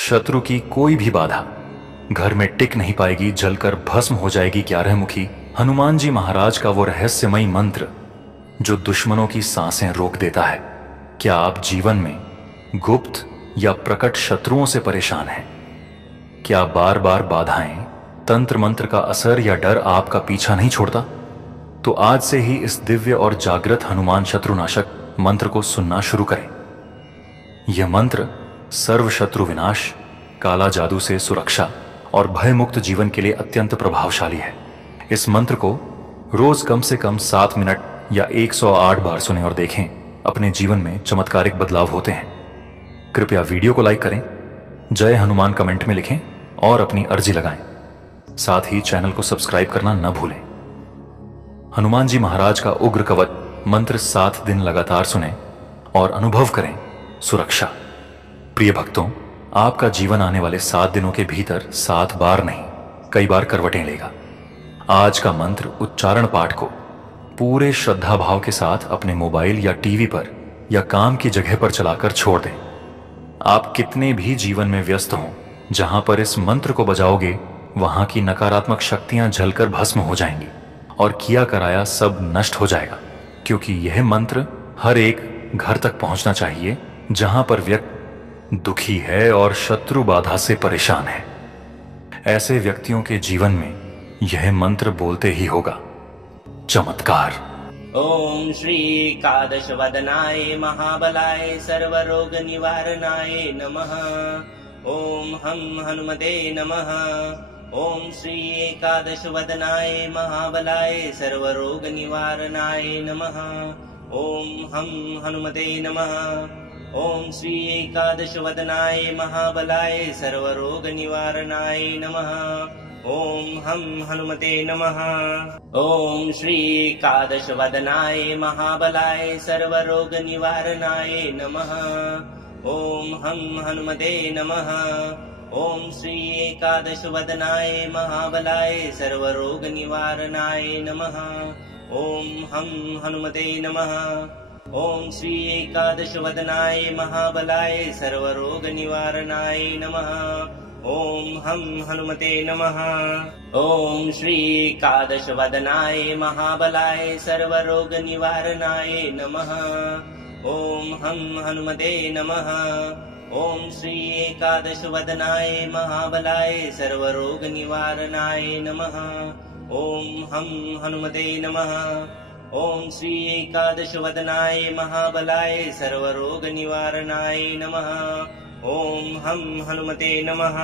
शत्रु की कोई भी बाधा घर में टिक नहीं पाएगी, जलकर भस्म हो जाएगी 11 मुखी हनुमान जी महाराज का वो रहस्यमयी मंत्र जो दुश्मनों की सांसें रोक देता है। क्या आप जीवन में गुप्त या प्रकट शत्रुओं से परेशान हैं? क्या बार बार बाधाएं, तंत्र मंत्र का असर या डर आपका पीछा नहीं छोड़ता? तो आज से ही इस दिव्य और जागृत हनुमान शत्रुनाशक मंत्र को सुनना शुरू करें। यह मंत्र सर्व शत्रु विनाश, काला जादू से सुरक्षा और भयमुक्त जीवन के लिए अत्यंत प्रभावशाली है। इस मंत्र को रोज कम से कम 7 मिनट या 108 बार सुनें और देखें, अपने जीवन में चमत्कारिक बदलाव होते हैं। कृपया वीडियो को लाइक करें, जय हनुमान कमेंट में लिखें और अपनी अर्जी लगाएं। साथ ही चैनल को सब्सक्राइब करना न भूलें। हनुमान जी महाराज का उग्र कवच मंत्र 7 दिन लगातार सुनें और अनुभव करें सुरक्षा। प्रिय भक्तों, आपका जीवन आने वाले 7 दिनों के भीतर 7 बार नहीं, कई बार करवटें लेगा। आज का मंत्र उच्चारण पाठ को पूरे श्रद्धा भाव के साथ अपने मोबाइल या टीवी पर या काम की जगह पर चलाकर छोड़ दें। आप कितने भी जीवन में व्यस्त हों, जहां पर इस मंत्र को बजाओगे वहां की नकारात्मक शक्तियां जलकर भस्म हो जाएंगी और किया कराया सब नष्ट हो जाएगा। क्योंकि यह मंत्र हर एक घर तक पहुंचना चाहिए जहां पर व्यक्ति दुखी है और शत्रु बाधा से परेशान है। ऐसे व्यक्तियों के जीवन में यह मंत्र बोलते ही होगा चमत्कार। ओम श्री एकादश वदनाय महाबलाय सर्वरोग निवारणाय नमः। ओम हम हनुमते नमः। ओम श्री एकादश वदनाय महाबलाय सर्वरोग निवारणाय नमः। ओम हम हनुमते नमः। ओम श्री एकादश वदनाय महाबलाय सर्वरोग निवारणाय नमः। ओम हम हनुमते नमः। ओम श्री एकादश वदनाय महाबलाय सर्वरोग निवारणाय नमः। ओम हम हनुमते नमः। ओम श्री एकादश वदनाय महाबलाय सर्वरोग निवारणाय नमः। ओम हम हनुमते नमः। ओम श्री एकादश वदनाय महाबलाय सर्वरोग निवारणाय नमः। ओम हम हनुमते नमः। ओम श्री एकादश वदनाय महाबलाय सर्वरोग निवारणाय नमः। ओम हम हनुमते नमः। ओम श्री एकादश वदनाय महाबलाय सर्वरोग निवारणाय नमः। ओम हम हनुमते नमः। ओम श्री एकादश वदनाय महाबलाय सर्वरोग निवारणाय नमः। ओम हम हनुमते नमः।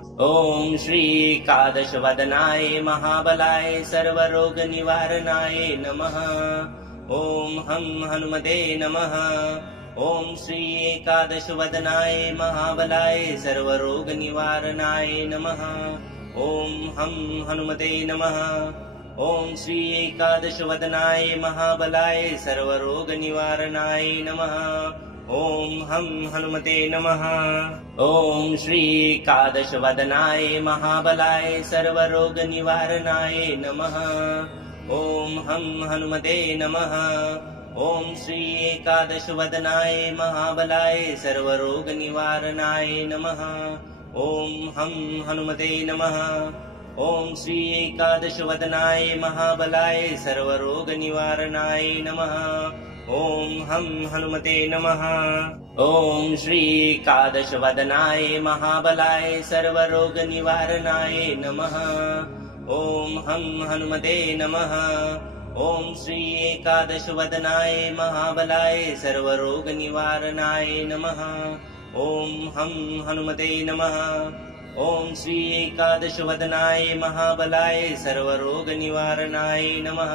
ओम श्री एकादश वदनाय महाबलाय सर्वरोग निवारणाय नमः। ओम हम हनुमते नमः। ओम श्री एकादश वदनाय महाबलाय सर्वरोग निवारणाय नमः। ओम हम हनुमते नमः। ओम श्री एकादश वदनाय महाबलाय सर्वरोग निवारणाय नमः। ओम हम हनुमते नमः। ओम श्री एकादश वदनाय महाबलाय सर्वरोग निवारणाय नमः। ओम हम हनुमते नमः। ओम श्री एकादश वदनाय महाबलाय सर्वरोग निवारणाय नमः। ओम हम हनुमते नमः। ओम श्री एकादश वदनाय महाबलाय सर्वरोग निवारणाय नमः। ओम हम हनुमते नमः। ओम श्री एकादश वदनाय महाबलाय सर्वरोग निवारणाय नमः। ओम हम हनुमते नमः। ओम श्री एकादश वदनाय महाबलाय सर्वरोग निवारणाय नमः। ओम हम हनुमते नमः। ओम श्री एकादश वदनाय महाबलाय सर्वरोग निवारणाय नमः।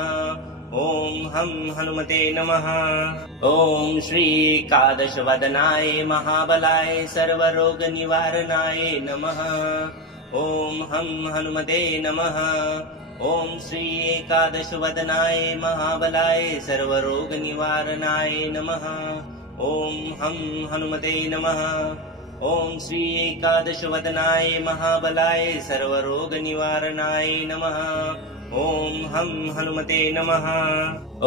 ओम हम हनुमते नमः। ओम श्री एकादश वदनाय महाबलाय सर्वरोग निवारणाय नमः। ओम हम हनुमते नमः। ओम श्री एकादश वदनाय महाबलाय सर्वरोग निवारणाय नमः। ओम हम हनुमते नमः। ओम श्री एकादश वदनाय महाबलाय सर्वरोग निवारणाय नमः। ओम हम हनुमते नमः।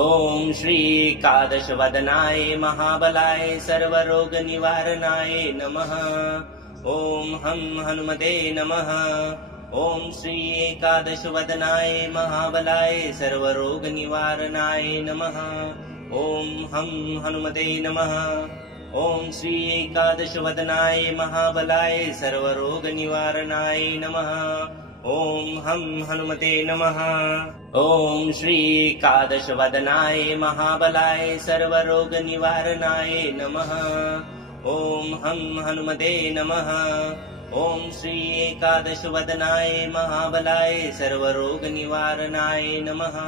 ओम श्री एकादश वदनाय महाबलाय सर्वरोग निवारणाय नमः। ॐ हं हनुमते नमः। ॐ श्री एकादशवदनाय महाबलाय सर्वरोगनिवारणाय नमः। ॐ हं हनुमते नमः। ॐ श्री एकादशवदनाय महाबलाय सर्वरोगनिवारणाय नमः। ॐ हं हनुमते नमः। ॐ श्री एकादशवदनाय महाबलाय सर्वरोगनिवारणाय नमः। ॐ हं हनुमते नमः। ॐ श्री एकादशवदनाय महाबलाय सर्वरोगनिवारणाय नमः।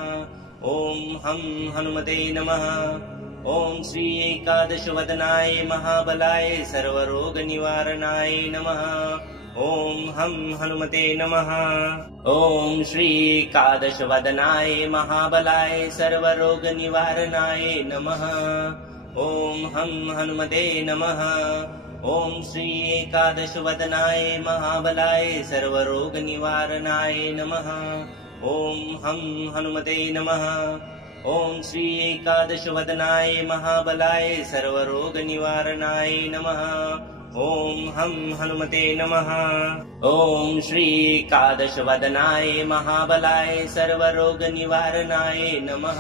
ॐ हं हनुमते नमः। ॐ श्री एकादशवदनाय महाबलाय सर्वरोगनिवारणाय नमः। ॐ हं हनुमते नमः। ॐ श्री एकादशवदनाय महाबलाय सर्वरोगनिवारणाय नमः। ॐ हं हनुमते नमः। ॐ श्री एकादशवदनाय महाबलाय सर्वरोगनिवारणाय नमः। ॐ हं हनुमते नमः। ॐ श्री एकादशवदनाय महाबलाय सर्वरोगनिवारणाय नमः। ॐ हं हनुमते नमः। ॐ श्री एकादशवदनाय महाबलाय सर्वरोगनिवारणाय नमः।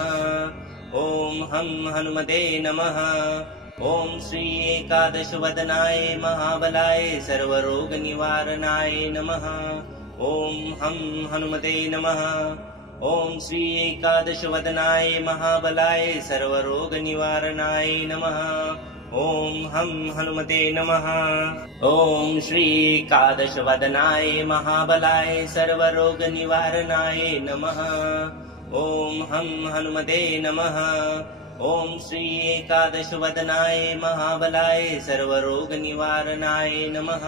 ॐ हं हनुमते नमः। ॐ श्री एकादशवदनाय महाबलाय सर्वरोगनिवारणाय नमः। ॐ हं हनुमते नमः। ॐ श्री एकादशवदनाय महाबलाय सर्वरोगनिवारणाय नमः। ॐ हं हनुमते नमः। ॐ श्री एकादशवदनाय महाबलाय सर्वरोगनिवारणाय नमः। ॐ हं हनुमते नमः। ॐ श्री एकादशवदनाय महाबलाय सर्वरोगनिवारणाय नमः।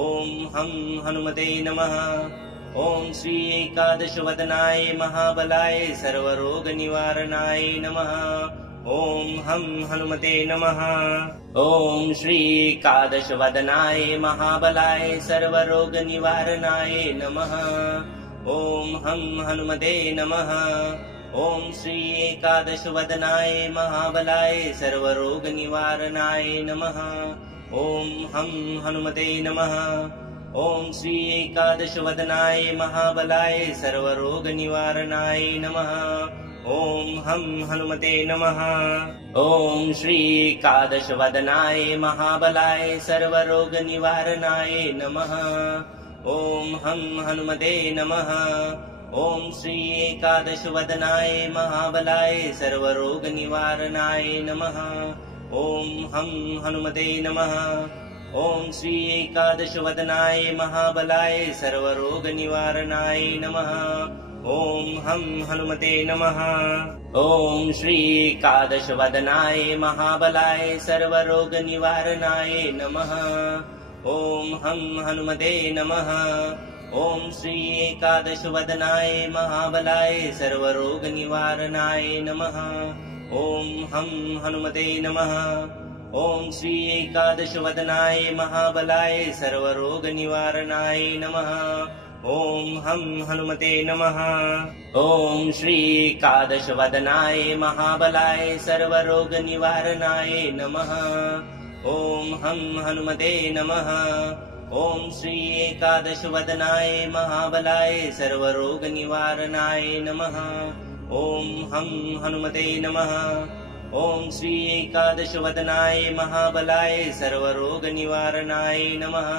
ॐ हं हनुमते नमः। ॐ श्री एकादशवदनाय महाबलाय सर्वरोगनिवारणाय नमः। ॐ हं हनुमते नमः। ॐ श्री एकादशवदनाय महाबलाय सर्वरोगनिवारणाय नमः। ॐ हं हनुमते नमः। ॐ श्री एकादशवदनाय महाबलाय सर्वरोगनिवारणाय नमः। ॐ हं हनुमते नमः। ॐ श्री एकादशवदनाय महाबलाय सर्वरोगनिवारणाय नमः। ॐ हं हनुमते नमः। ॐ श्री एकादशवदनाय महाबलाय सर्वरोगनिवारणाय नमः। ॐ हं हनुमते नमः। ॐ श्री एकादशवदनाय महाबलाय सर्वरोगनिवारणाय नमः। ॐ हं हनुमते नमः। ॐ श्री एकादशवदनाय महाबलाय सर्वरोगनिवारणाय नमः। ॐ हं हनुमते नमः। ॐ श्री एकादशवदनाय महाबलाय सर्वरोगनिवारणाय नमः। ॐ हं हनुमते नमः। ॐ श्री एकादशवदनाय महाबलाय सर्वरोगनिवारणाय नमः। ॐ हं हनुमते नमः। ॐ श्री एकादशवदनाय महाबलाय सर्वरोगनिवारणाय नमः। ॐ हं हनुमते नमः। ॐ श्री एकादशवदनाय महाबलाय सर्वरोगनिवारणाय नमः। ॐ हं हनुमते नमः। ॐ श्री एकादशवदनाय महाबलाय सर्वरोगनिवारणाय नमः। ॐ हं हनुमते नमः। ॐ श्री एकादशवदनाय महाबलाय सर्वरोगनिवारणाय नमः।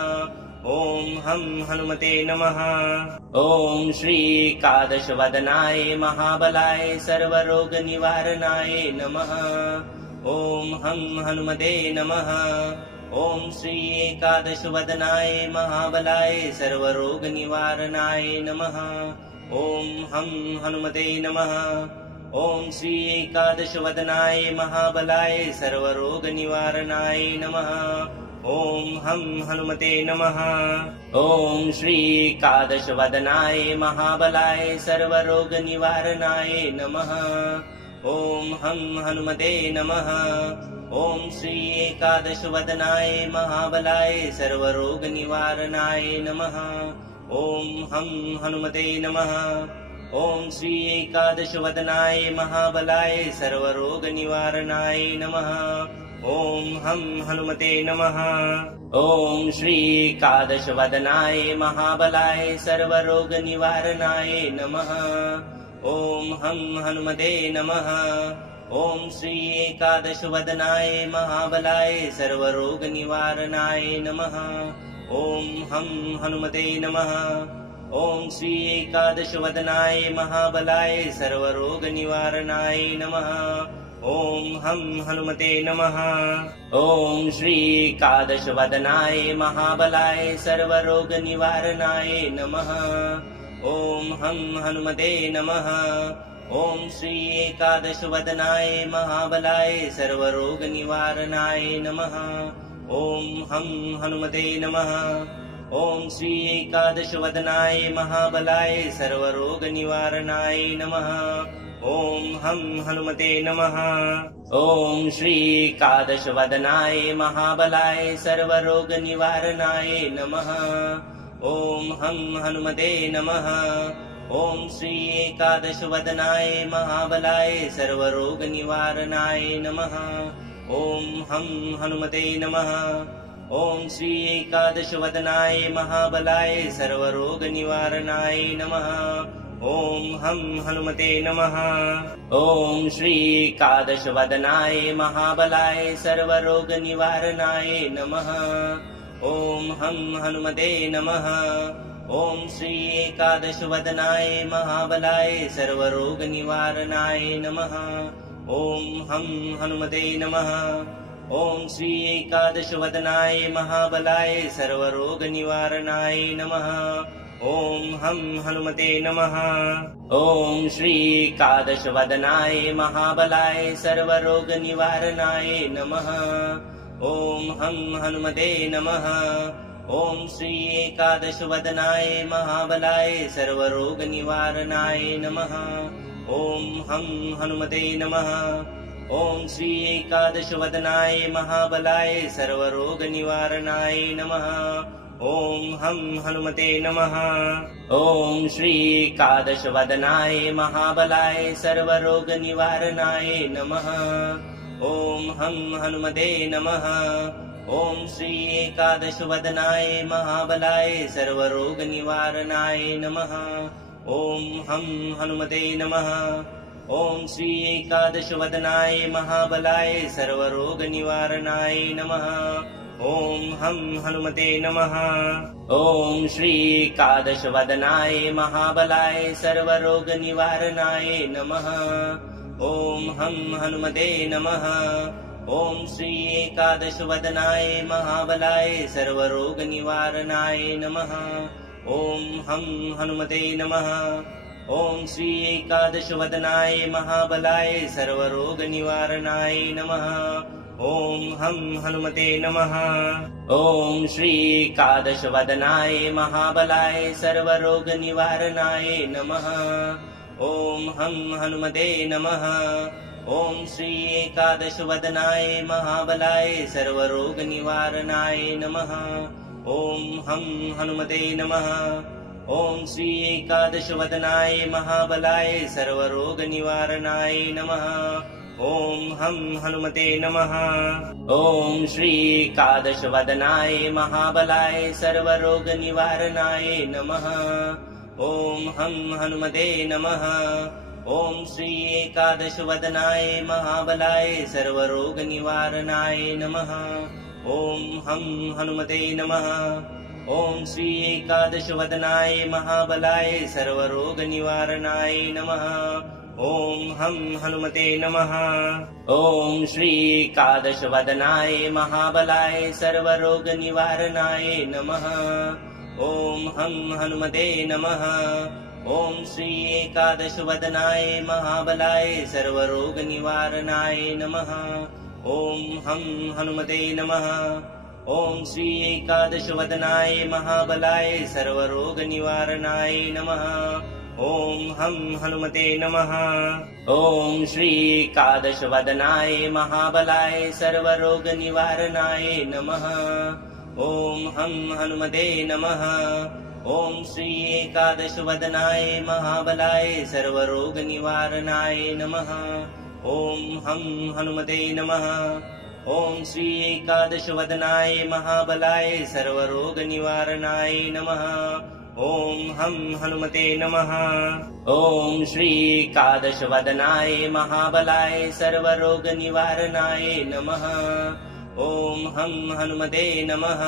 ॐ हं हनुमते नमः। ॐ श्री एकादशवदनाय महाबलाय सर्वरोगनिवारणाय नमः। ॐ हं हनुमते नमः। ॐ श्री एकादशवदनाय महाबलाय सर्वरोगनिवारणाय नमः। ॐ हं हनुमते नमः। ॐ श्री एकादशवदनाय महाबलाय सर्वरोगनिवारणाय नमः। ॐ हं हनुमते नमः। ॐ श्री एकादशवदनाय महाबलाय सर्वरोगनिवारणाय नमः। ॐ हं हनुमते नमः। ॐ श्री एकादशवदनाय महाबलाय सर्वरोगनिवारणाय नमः। ॐ हं हनुमते नमः। ॐ श्री एकादशवदनाय महाबलाय सर्वरोगनिवारणाय नमः। ॐ हं हनुमते नमः। ॐ श्रीकादशवदनाय महाबलाय सर्वरोगनिवारणाय नमः। ॐ हं हनुमते नमः। ॐ श्रीकादशवदनाय महाबलाय सर्वरोगनिवारणाय नमः। ॐ हं हनुमते नमः। ॐ श्रीकादशवदनाय महाबलाय सर्वरोगनिवारणाय नमः। ॐ हं हनुमते नमः। ॐ श्रीकादशवदनाय महाबलाय सर्वरोगनिवारणाय नमः। ॐ हं हनुमते नमः। ॐ श्रीकादशवदनाय महाबलाय सर्वरोगनिवारणाय नमः। ॐ हं हनुमते नमः। ॐ श्रीकादशवदनाय महाबलाय सर्वरोगनिवारणाय नमः। ॐ हं हनुमते नमः। ॐ श्रीकादशवदनाय महाबलाय सर्वरोगनिवारणाय नमः। ॐ हं हनुमते नमः। ॐ श्रीकादशवदनाय महाबलाय सर्वरोगनिवारणाय नमः। ॐ हं हनुमते नमः। ॐ श्रीकादशवदनाय महाबलाय सर्वरोगनिवारणाय नमः। ॐ हं हनुमते नमः। ॐ श्रीकादशवदनाय महाबलाय सर्वरोगनिवारणाय नमः। ॐ हं हनुमते नमः। ॐ श्रीकादशवदनाय महाबलाय सर्वरोगनिवारणाय नमः। ॐ हं हनुमते नमः। ॐ श्रीकादशवदनाय महाबलाय सर्वरोगनिवारणाय नमः। ॐ हं हनुमते नमः। ॐ श्रीकादशवदनाय महाबलाय सर्वरोगनिवारणाय नमः। ॐ हं हनुमते नमः। ॐ श्रीकादशवदनाय महाबलाय सर्वरोगनिवारणाय नमः। ॐ हं हनुमते नमः। ॐ श्रीकादशवदनाय महाबलाय सर्वरोगनिवारणाय नमः। ॐ हं हनुमते नमः। ॐ श्रीकादशवदनाय महाबलाय सर्वरोगनिवारणाय नमः। ॐ हं हनुमते नमः। ॐ श्रीकादशवदनाय महाबलाय सर्वरोगनिवारणाय नमः। ॐ हं हनुमते नमः। ॐ श्रीकादशवदनाय महाबलाय सर्वरोगनिवारणाय नमः। ॐ हं हनुमते नमः। ॐ श्रीकादशवदनाय महाबलाय सर्वरोगनिवारणाय नमः। ॐ हं हनुमते नमः। ॐ श्रीकादशवदनाय महाबलाय सर्वरोगनिवारणाय नमः। ॐ हं हनुमते नमः। ॐ श्रीकादशवदनाय महाबलाय सर्वरोगनिवारणाय नमः। ॐ हं हनुमते नमः। ॐ श्रीकादशवदनाय महाबलाय सर्वरोगनिवारणाय नमः। ॐ हं हनुमते नमः। ॐ श्रीकादशवदनाय महाबलाय सर्वरोगनिवारणाय नमः। ॐ हं हनुमते नमः। ॐ श्रीकादशवदनाय महाबलाय सर्वरोगनिवारणाय नमः। ॐ हं हनुमते नमः। ॐ श्रीकादशवदनाय महाबलाय सर्वरोगनिवारणाय नमः। ॐ हं हनुमते नमः। ॐ श्रीकादशवदनाय महाबलाय सर्वरोगनिवारणाय नमः। ॐ हं हनुमते नमः। ॐ श्रीकादशवदनाय महाबलाय सर्वरोगनिवारणाय नमः। ॐ हं हनुमते नमः। ॐ श्रीकादशवदनाय महाबलाय सर्वरोगनिवारणाय नमः। ॐ हं हनुमते नमः। ॐ श्रीकादशवदनाय महाबलाय सर्वरोगनिवारणाय नमः। ॐ हं हनुमते नमः। ॐ श्रीकादशवदनाय महाबलाय सर्वरोगनिवारणाय नमः। ॐ हं हनुमते नमः। ॐ श्रीकादशवदनाय महाबलाय सर्वरोगनिवारणाय नमः। ॐ हं हनुमते नमः। ॐ श्रीकादशवदनाय महाबलाय सर्वरोगनिवारणाय नमः। ॐ हं हनुमते नमः। ॐ श्री एकादशवदनाय महाबलाय सर्वरोगनिवारणाय नमः। ॐ हं हनुमते नमः। ॐ श्री एकादशवदनाय महाबलाय सर्वरोगनिवारणाय नमः। ॐ हं हनुमते नमः।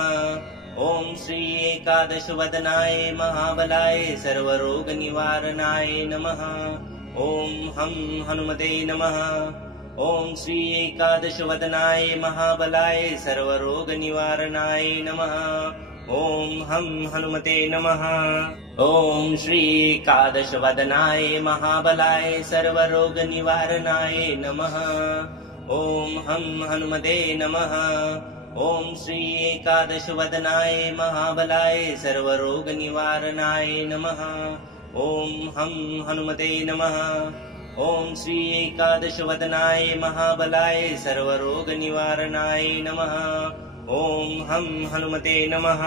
ॐ श्री एकादशवदनाय महाबलाय सर्वरोगनिवारणाय नमः। ॐ हं हनुमते नमः। ॐ श्री एकादशवदनाय महाबलाय सर्वरोगनिवारणाय नमः। ॐ हं हनुमते नमः। ॐ श्री एकादशवदनाय महाबलाय सर्वरोगनिवारणाय नमः। ॐ हं हनुमते नमः। ॐ श्री एकादशवदनाय महाबलाय सर्वरोगनिवारणाय नमः। ॐ हं हनुमते नमः। ॐ श्री एकादशवदनाय महाबलाय सर्वरोगनिवारणाय नमः। ॐ हं हनुमते नमः।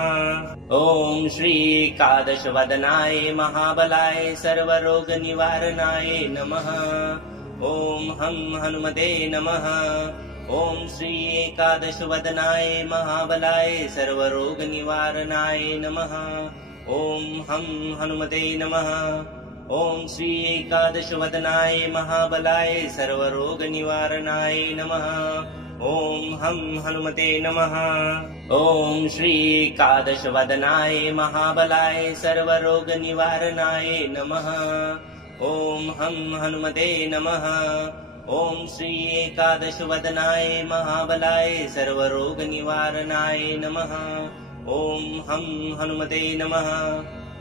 ॐ श्री एकादशवदनाय महाबलाय सर्वरोगनिवारणाय नमः। ॐ हं हनुमते नमः। ॐ श्री एकादशवदनाय महाबलाय सर्वरोगनिवारणाय नमः। ॐ हं हनुमते नमः। ॐ श्री एकादशवदनाय महाबलाय सर्वरोगनिवारणाय नमः। ॐ हं हनुमते नमः। ॐ श्री एकादशवदनाय महाबलाय सर्वरोगनिवारणाय नमः। ॐ हं हनुमते नमः। ॐ श्री एकादशवदनाय महाबलाय सर्वरोगनिवारणाय नमः। ॐ हं हनुमते नमः।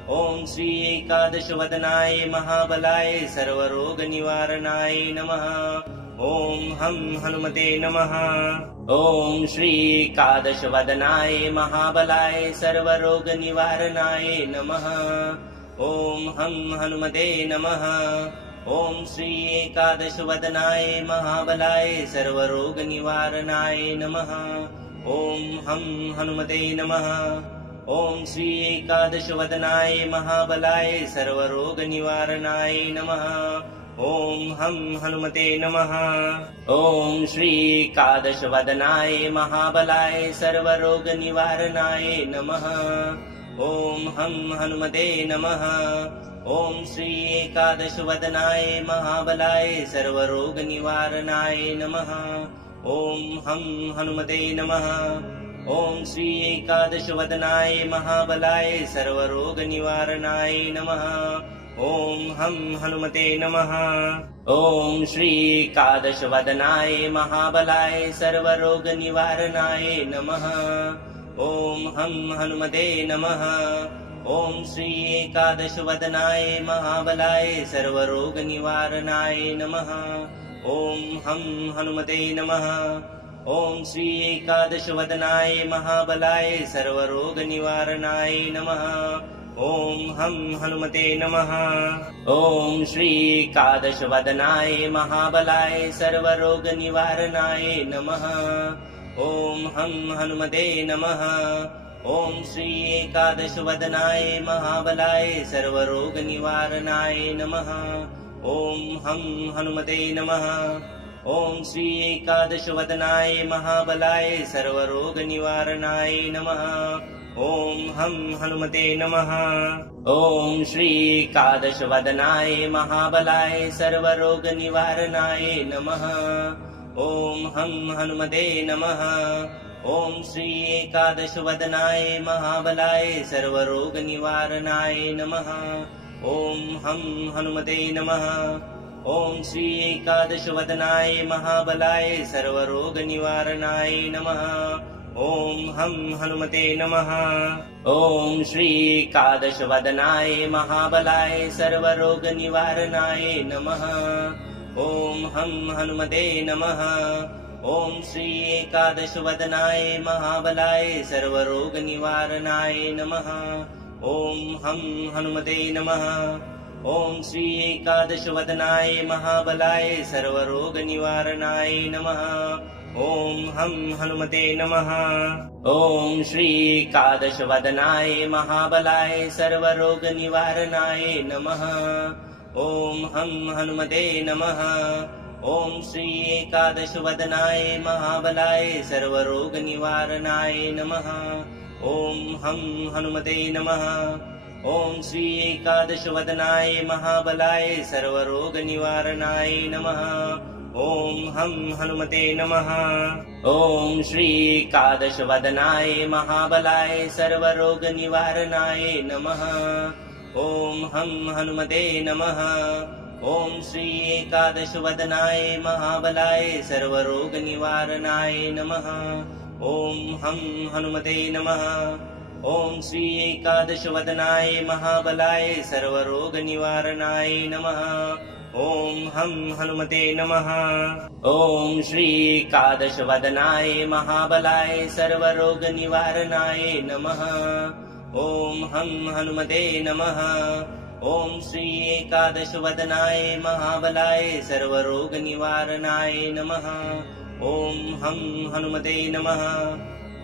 ॐ श्री एकादशवदनाय महाबलाय सर्वरोगनिवारणाय नमः। ॐ हं हनुमते नमः। ॐ श्री एकादशवदनाय महाबलाय सर्वरोगनिवारणाय नमः। ॐ हं हनुमते नमः। ॐ श्री एकादशवदनाय महाबलाय सर्वरोगनिवारणाय नमः। ॐ हं हनुमते नमः। ॐ श्री एकादशवदनाय महाबलाय सर्वरोगनिवारणाय नमः। ॐ हं हनुमते नमः। ॐ श्री एकादशवदनाय महाबलाय सर्वरोगनिवारणाय नमः। ॐ हं हनुमते नमः। ॐ श्री एकादशवदनाय महाबलाय सर्वरोगनिवारणाय नमः। ॐ हं हनुमते नमः। ॐ श्री एकादशवदनाय महाबलाय सर्वरोगनिवारणाय नमः। ॐ हं हनुमते नमः। ॐ श्री एकादशवदनाय महाबलाय सर्वरोगनिवारणाय नमः। ॐ हं हनुमते नमः। ॐ श्री एकादशवदनाय महाबलाय सर्वरोगनिवारणाय नमः। ॐ हं हनुमते नमः। ॐ श्री एकादशवदनाय महाबलाय सर्वरोगनिवारणाय नमः। ॐ हं हनुमते नमः। ॐ श्री एकादशवदनाय महाबलाय सर्वरोगनिवारणाय नमः। ॐ हं हनुमते नमः। ॐ श्री एकादशवदनाय महाबलाय सर्वरोगनिवारणाय नमः। ॐ हं हनुमते नमः। ॐ श्री एकादशवदनाय महाबलाय सर्वरोगनिवारणाय नमः। ॐ हं हनुमते नमः। ॐ श्री एकादशवदनाय महाबलाय सर्वरोगनिवारणाय नमः। ॐ हं हनुमते नमः। ॐ श्री एकादशवदनाय महाबलाय सर्वरोगनिवारणाय नमः। ॐ हं हनुमते नमः। ॐ श्री एकादशवदनाय महाबलाय सर्वरोगनिवारणाय नमः। ॐ हं हनुमते नमः। ॐ श्री एकादशवदनाय महाबलाय सर्वरोगनिवारणाय नमः। ॐ हं हनुमते नमः। ॐ श्री एकादशवदनाय महाबलाय सर्वरोगनिवारणाय नमः। ॐ हं हनुमते नमः। ॐ श्री एकादशवदनाय महाबलाय सर्वरोगनिवारणाय नमः। ॐ हं हनुमते नमः। ॐ श्री एकादशवदनाय महाबलाय सर्वरोगनिवारणाय नमः। ॐ हं हनुमते नमः। ॐ श्री एकादशवदनाय महाबलाय सर्वरोगनिवारणाय नमः। ॐ हं हनुमते नमः। ॐ श्री एकादशवदनाय महाबलाय सर्वरोगनिवारणाय नमः। ॐ हं हनुमते नमः। ॐ श्री एकादशवदनाय महाबलाय सर्वरोगनिवारणाय नमः। ॐ हं हनुमते नमः। ॐ श्री एकादशवदनाय महाबलाय सर्वरोगनिवारणाय नमः। ॐ हं हनुमते नमः। ॐ श्री एकादशवदनाय महाबलाय सर्वरोगनिवारणाय नमः। ॐ हं हनुमते नमः। ॐ श्री एकादशवदनाय महाबलाय सर्वरोगनिवारणाय नमः। ॐ हं हनुमते नमः। ॐ श्री एकादशवदनाय महाबलाय सर्वरोगनिवारणाय नमः। ॐ हं हनुमते नमः।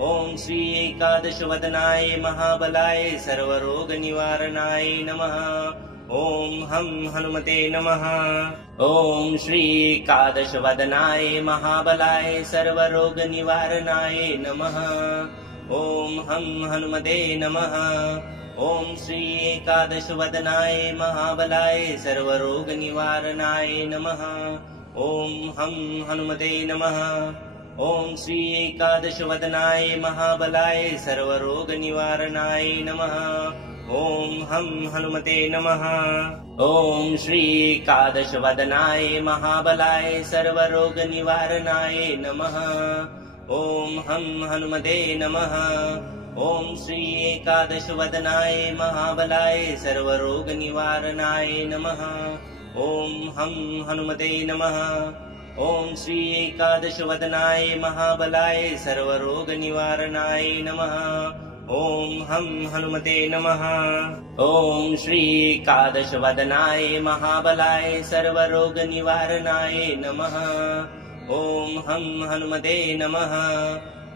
ॐ श्री एकादशवदनाय महाबलाय सर्वरोगनिवारणाय नमः। ॐ हं हनुमते नमः। ॐ श्री एकादशवदनाय महाबलाय सर्वरोगनिवारणाय नमः। ॐ हं हनुमते नमः। ॐ श्री एकादशवदनाय महाबलाय सर्वरोगनिवारणाय नमः। ॐ हं हनुमते नमः। ॐ श्री एकादशवदनाय महाबलाय सर्वरोगनिवारणाय नमः। ॐ हं हनुमते नमः। ॐ श्री एकादशवदनाय महाबलाय सर्वरोगनिवारणाय नमः। ॐ हं हनुमते नमः। ॐ श्री एकादशवदनाय महाबलाय सर्वरोगनिवारणाय नमः। ॐ हं हनुमते नमः। ॐ श्री एकादशवदनाय महाबलाय सर्वरोगनिवारणाय नमः। ॐ हं हनुमते नमः। ॐ श्री एकादशवदनाय महाबलाय सर्वरोगनिवारणाय नमः। ॐ हं हनुमते नमः।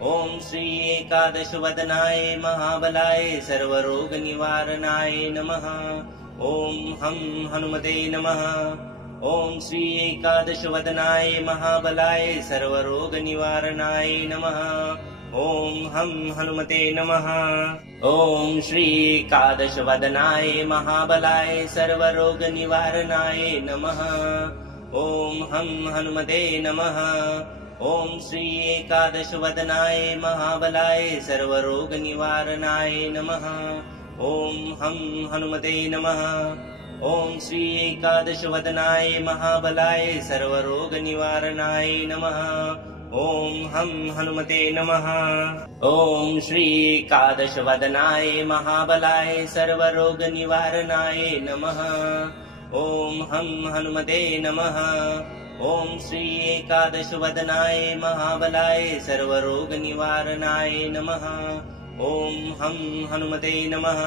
ॐ श्री एकादशवदनाय महाबलाय सर्वरोगनिवारणाय नमः। ॐ हं हनुमते नमः। ॐ श्री एकादशवदनाय महाबलाय सर्वरोगनिवारणाय नमः। ॐ हं हनुमते नमः। ॐ श्री एकादशवदनाय महाबलाय सर्वरोगनिवारणाय नमः। ॐ हं हनुमते नमः। ॐ श्री एकादशवदनाय महाबलाय सर्वरोगनिवारणाय नमः। ॐ हं हनुमते नमः। ॐ श्री एकादशवदनाय महाबलाय सर्वरोगनिवारणाय नमः। ॐ हं हनुमते नमः। ॐ श्री एकादशवदनाय महाबलाय सर्वरोगनिवारणाय नमः। ॐ हं हनुमते नमः। ॐ श्री एकादशवदनाय महाबलाय सर्वरोगनिवारणाय नमः। ॐ हं हनुमते नमः।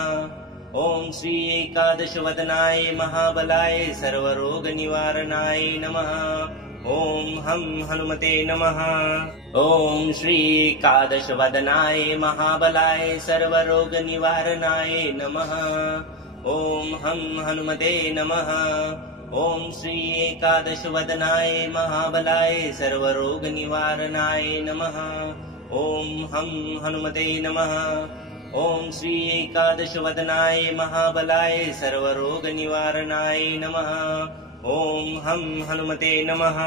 ॐ श्री एकादशवदनाय महाबलाय सर्वरोगनिवारणाय नमः। ॐ हं हनुमते नमः। ॐ श्री एकादशवदनाय महाबलाय सर्वरोगनिवारणाय नमः। ॐ हं हनुमते नमः। ॐ श्री एकादशवदनाय महाबलाय सर्वरोगनिवारणाय नमः। ॐ हं हनुमते नमः। ॐ श्री एकादशवदनाय महाबलाय सर्वरोगनिवारणाय नमः। ॐ हं हनुमते नमः।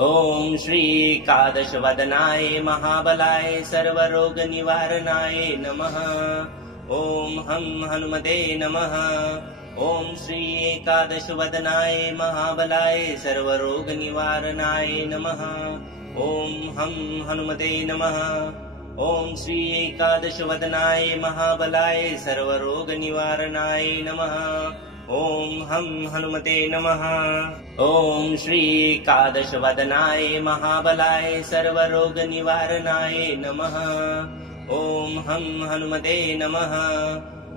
ॐ श्री एकादशवदनाय महाबलाय सर्वरोगनिवारणाय नमः। ॐ हं हनुमते नमः। ॐ श्री एकादशवदनाय महाबलाय सर्वरोगनिवारणाय नमः। ॐ हं हनुमते नमः। ॐ श्री एकादशवदनाय महाबलाय सर्वरोगनिवारणाय नमः। ॐ हं हनुमते नमः। ॐ श्री एकादशवदनाय महाबलाय सर्वरोगनिवारणाय नमः। ॐ हं हनुमते नमः।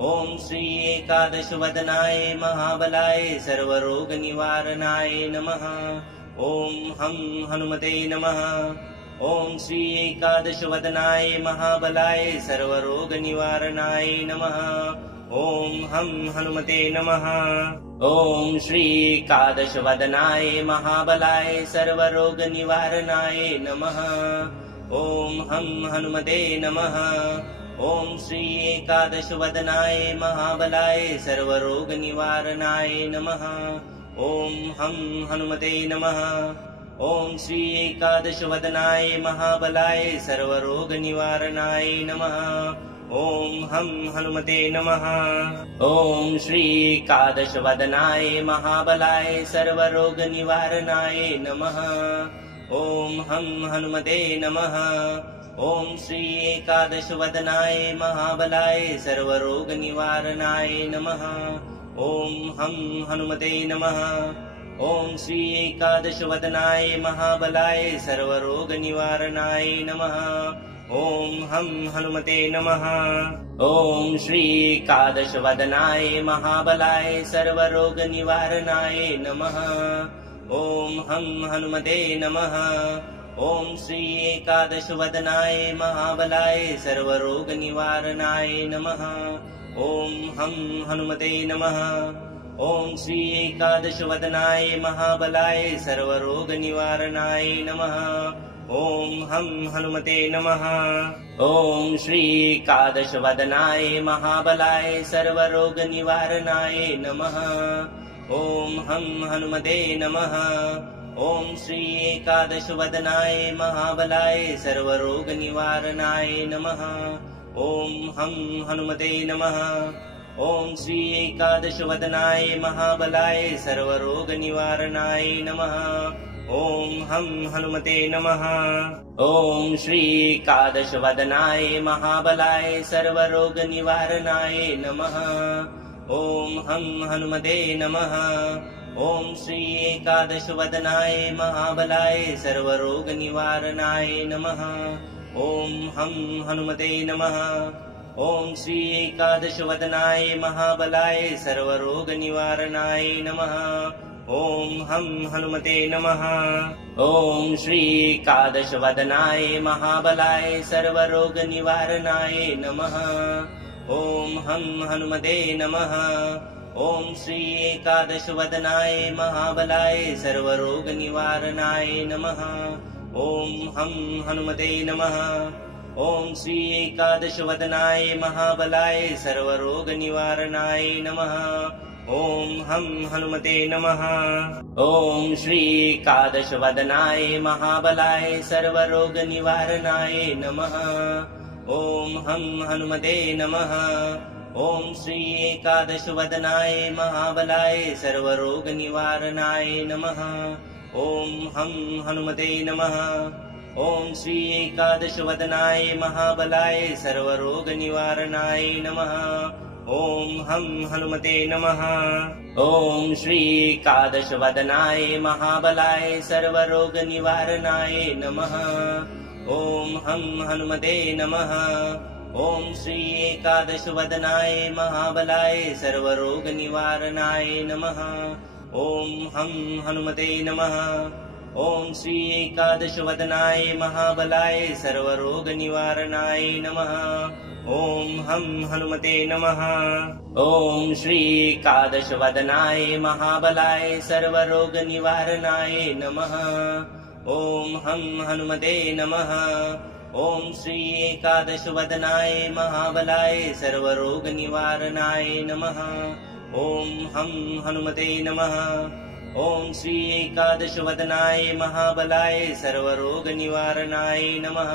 ॐ श्री एकादशवदनाय महाबलाय सर्वरोगनिवारणाय नमः। ॐ हं हनुमते नमः। ॐ श्री एकादशवदनाय महाबलाय सर्वरोगनिवारणाय नमः। ॐ हं हनुमते नमः। ॐ श्री एकादशवदनाय महाबलाय सर्वरोगनिवारणाय नमः। ॐ हं हनुमते नमः। ॐ श्री एकादशवदनाय महाबलाय सर्वरोगनिवारणाय नमः। ॐ हं हनुमते नमः। ॐ श्री एकादशवदनाय महाबलाय सर्वरोगनिवारणाय नमः। ॐ हं हनुमते नमः। ॐ श्री एकादशवदनाय महाबलाय सर्वरोगनिवारणाय नमः। ॐ हं हनुमते नमः। ॐ श्री एकादशवदनाय महाबलाय सर्वरोगनिवारणाय नमः। ॐ हं हनुमते नमः। ॐ श्री एकादशवदनाय महाबलाय सर्वरोगनिवारणाय नमः। ॐ हं हनुमते नमः। ॐ श्री एकादशवदनाय महाबलाय सर्वरोगनिवारणाय नमः। ॐ हं हनुमते नमः। ॐ श्री एकादशवदनाय महाबलाय सर्वरोगनिवारणाय नमः। ॐ हं हनुमते नमः। ॐ श्री एकादशवदनाय महाबलाय सर्वरोगनिवारणाय नमः। ॐ हं हनुमते नमः। ॐ श्री एकादशवदनाय महाबलाय सर्वरोगनिवारणाय नमः। ॐ हं हनुमते नमः। ॐ श्री एकादशवदनाय महाबलाय सर्वरोगनिवारणाय नमः। ॐ हं हनुमते नमः। ॐ श्री एकादशवदनाय महाबलाय सर्वरोगनिवारणाय नमः। ॐ हं हनुमते नमः। ॐ श्री एकादशवदनाय महाबलाय सर्वरोगनिवारणाय नमः। ॐ हं हनुमते नमः। ॐ श्री एकादशवदनाय महाबलाय सर्वरोगनिवारणाय नमः। ॐ हं हनुमते नमः। ॐ श्री एकादशवदनाय महाबलाय सर्वरोगनिवारणाय नमः। ॐ हं हनुमते नमः। ॐ श्री एकादशवदनाय महाबलाय सर्वरोगनिवारणाय नमः। ॐ हं हनुमते नमः। ॐ श्री एकादशवदनाय महाबलाय सर्वरोगनिवारणाय नमः। ॐ हं हनुमते नमः। ॐ श्री एकादशवदनाय महाबलाय सर्वरोगनिवारणाय नमः। ॐ हं हनुमते नमः। ॐ श्री एकादशवदनाय महाबलाय सर्वरोगनिवारणाय नमः। ॐ हं हनुमते नमः। ॐ श्री एकादशवदनाय महाबलाय सर्वरोगनिवारणाय नमः। ॐ हं हनुमते नमः। ॐ श्री एकादशवदनाय महाबलाय सर्वरोगनिवारणाय नमः। ॐ हं हनुमते नमः। ॐ श्री एकादशवदनाय महाबलाय सर्वरोगनिवारणाय नमः। ॐ हं हनुमते नमः। ॐ श्री एकादशवदनाय महाबलाय सर्वरोगनिवारणाय नमः। ॐ हं हनुमते नमः। ॐ श्री एकादशवदनाय महाबलाय सर्वरोगनिवारणाय नमः। ॐ हं हनुमते नमः। ॐ श्री एकादशवदनाय महाबलाय सर्वरोगनिवारणाय नमः। ॐ हं हनुमते नमः। ॐ श्री एकादशवदनाय महाबलाय सर्वरोगनिवारणाय नमः। ॐ हं हनुमते नमः। ॐ श्री एकादशवदनाय महाबलाय सर्वरोगनिवारणाय नमः।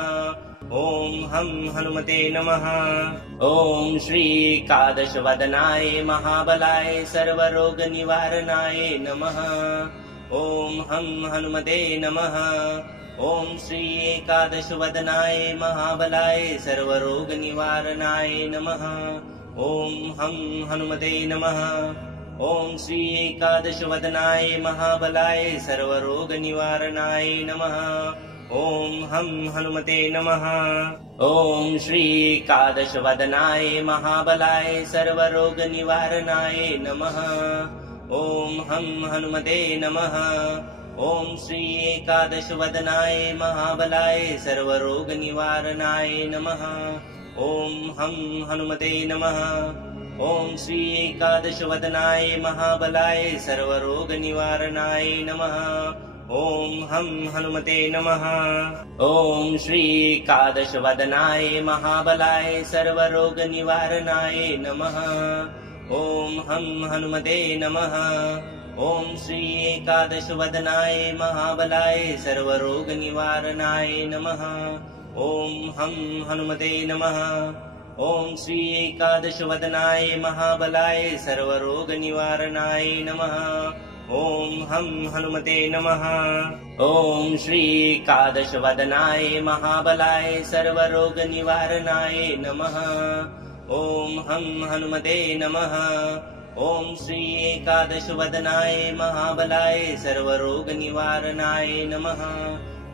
ॐ हं हनुमते नमः। ॐ श्री एकादशवदनाय महाबलाय सर्वरोगनिवारणाय नमः। ॐ हं हनुमते नमः। ॐ श्री एकादशवदनाय महाबलाय सर्वरोगनिवारणाय नमः। ॐ हं हनुमते नमः। ॐ श्री एकादशवदनाय महाबलाय सर्वरोगनिवारणाय नमः। ॐ हं हनुमते नमः। ॐ श्री एकादशवदनाय महाबलाय सर्वरोगनिवारणाय नमः। ॐ हं हनुमते नमः। ॐ श्री एकादशवदनाय महाबलाय सर्वरोगनिवारणाय नमः। ॐ हं हनुमते नमः। ॐ श्री एकादशवदनाय महाबलाय सर्वरोगनिवारणाय नमः। ॐ हं हनुमते नमः। ॐ श्री एकादशवदनाय महाबलाय सर्वरोगनिवारणाय नमः। ॐ हं हनुमते नमः। ॐ श्री एकादशवदनाय महाबलाय सर्वरोगनिवारणाय नमः। ॐ हं हनुमते नमः। ॐ श्री एकादशवदनाय महाबलाय सर्वरोगनिवारणाय नमः। ॐ हं हनुमते नमः। ॐ श्री एकादशवदनाय महाबलाय सर्वरोगनिवारणाय नमः। ॐ हं हनुमते नमः। ॐ श्री एकादशवदनाय महाबलाय सर्वरोगनिवारणाय नमः।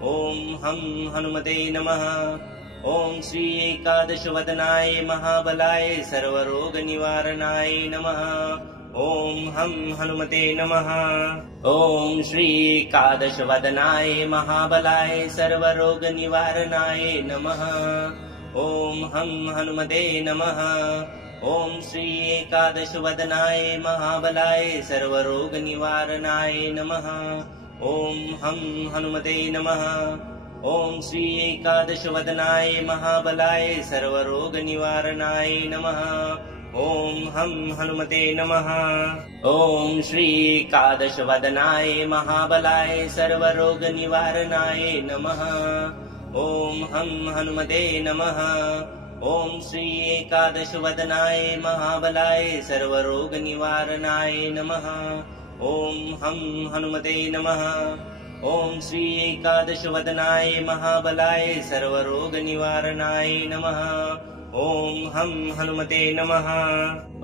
ॐ हं हनुमते नमः। ॐ श्री एकादशवदनाय महाबलाय सर्वरोगनिवारणाय नमः। ॐ हं हनुमते नमः। ॐ श्री एकादशवदनाय महाबलाय सर्वरोगनिवारणाय नमः। ॐ हं हनुमते नमः। ॐ श्री एकादशवदनाय महाबलाय सर्वरोगनिवारणाय नमः। ॐ हं हनुमते नमः। ॐ श्री एकादशवदनाय महाबलाय सर्वरोगनिवारणाय नमः। ॐ हं हनुमते नमः। ॐ श्री एकादशवदनाय महाबलाय सर्वरोगनिवारणाय नमः। ॐ हं हनुमते नमः। ॐ श्री एकादशवदनाय महाबलाय सर्वरोगनिवारणाय नमः। ॐ हं हनुमते नमः। ॐ श्री एकादशवदनाय महाबलाय सर्वरोगनिवारणाय नमः। ॐ हं हनुमते नमः।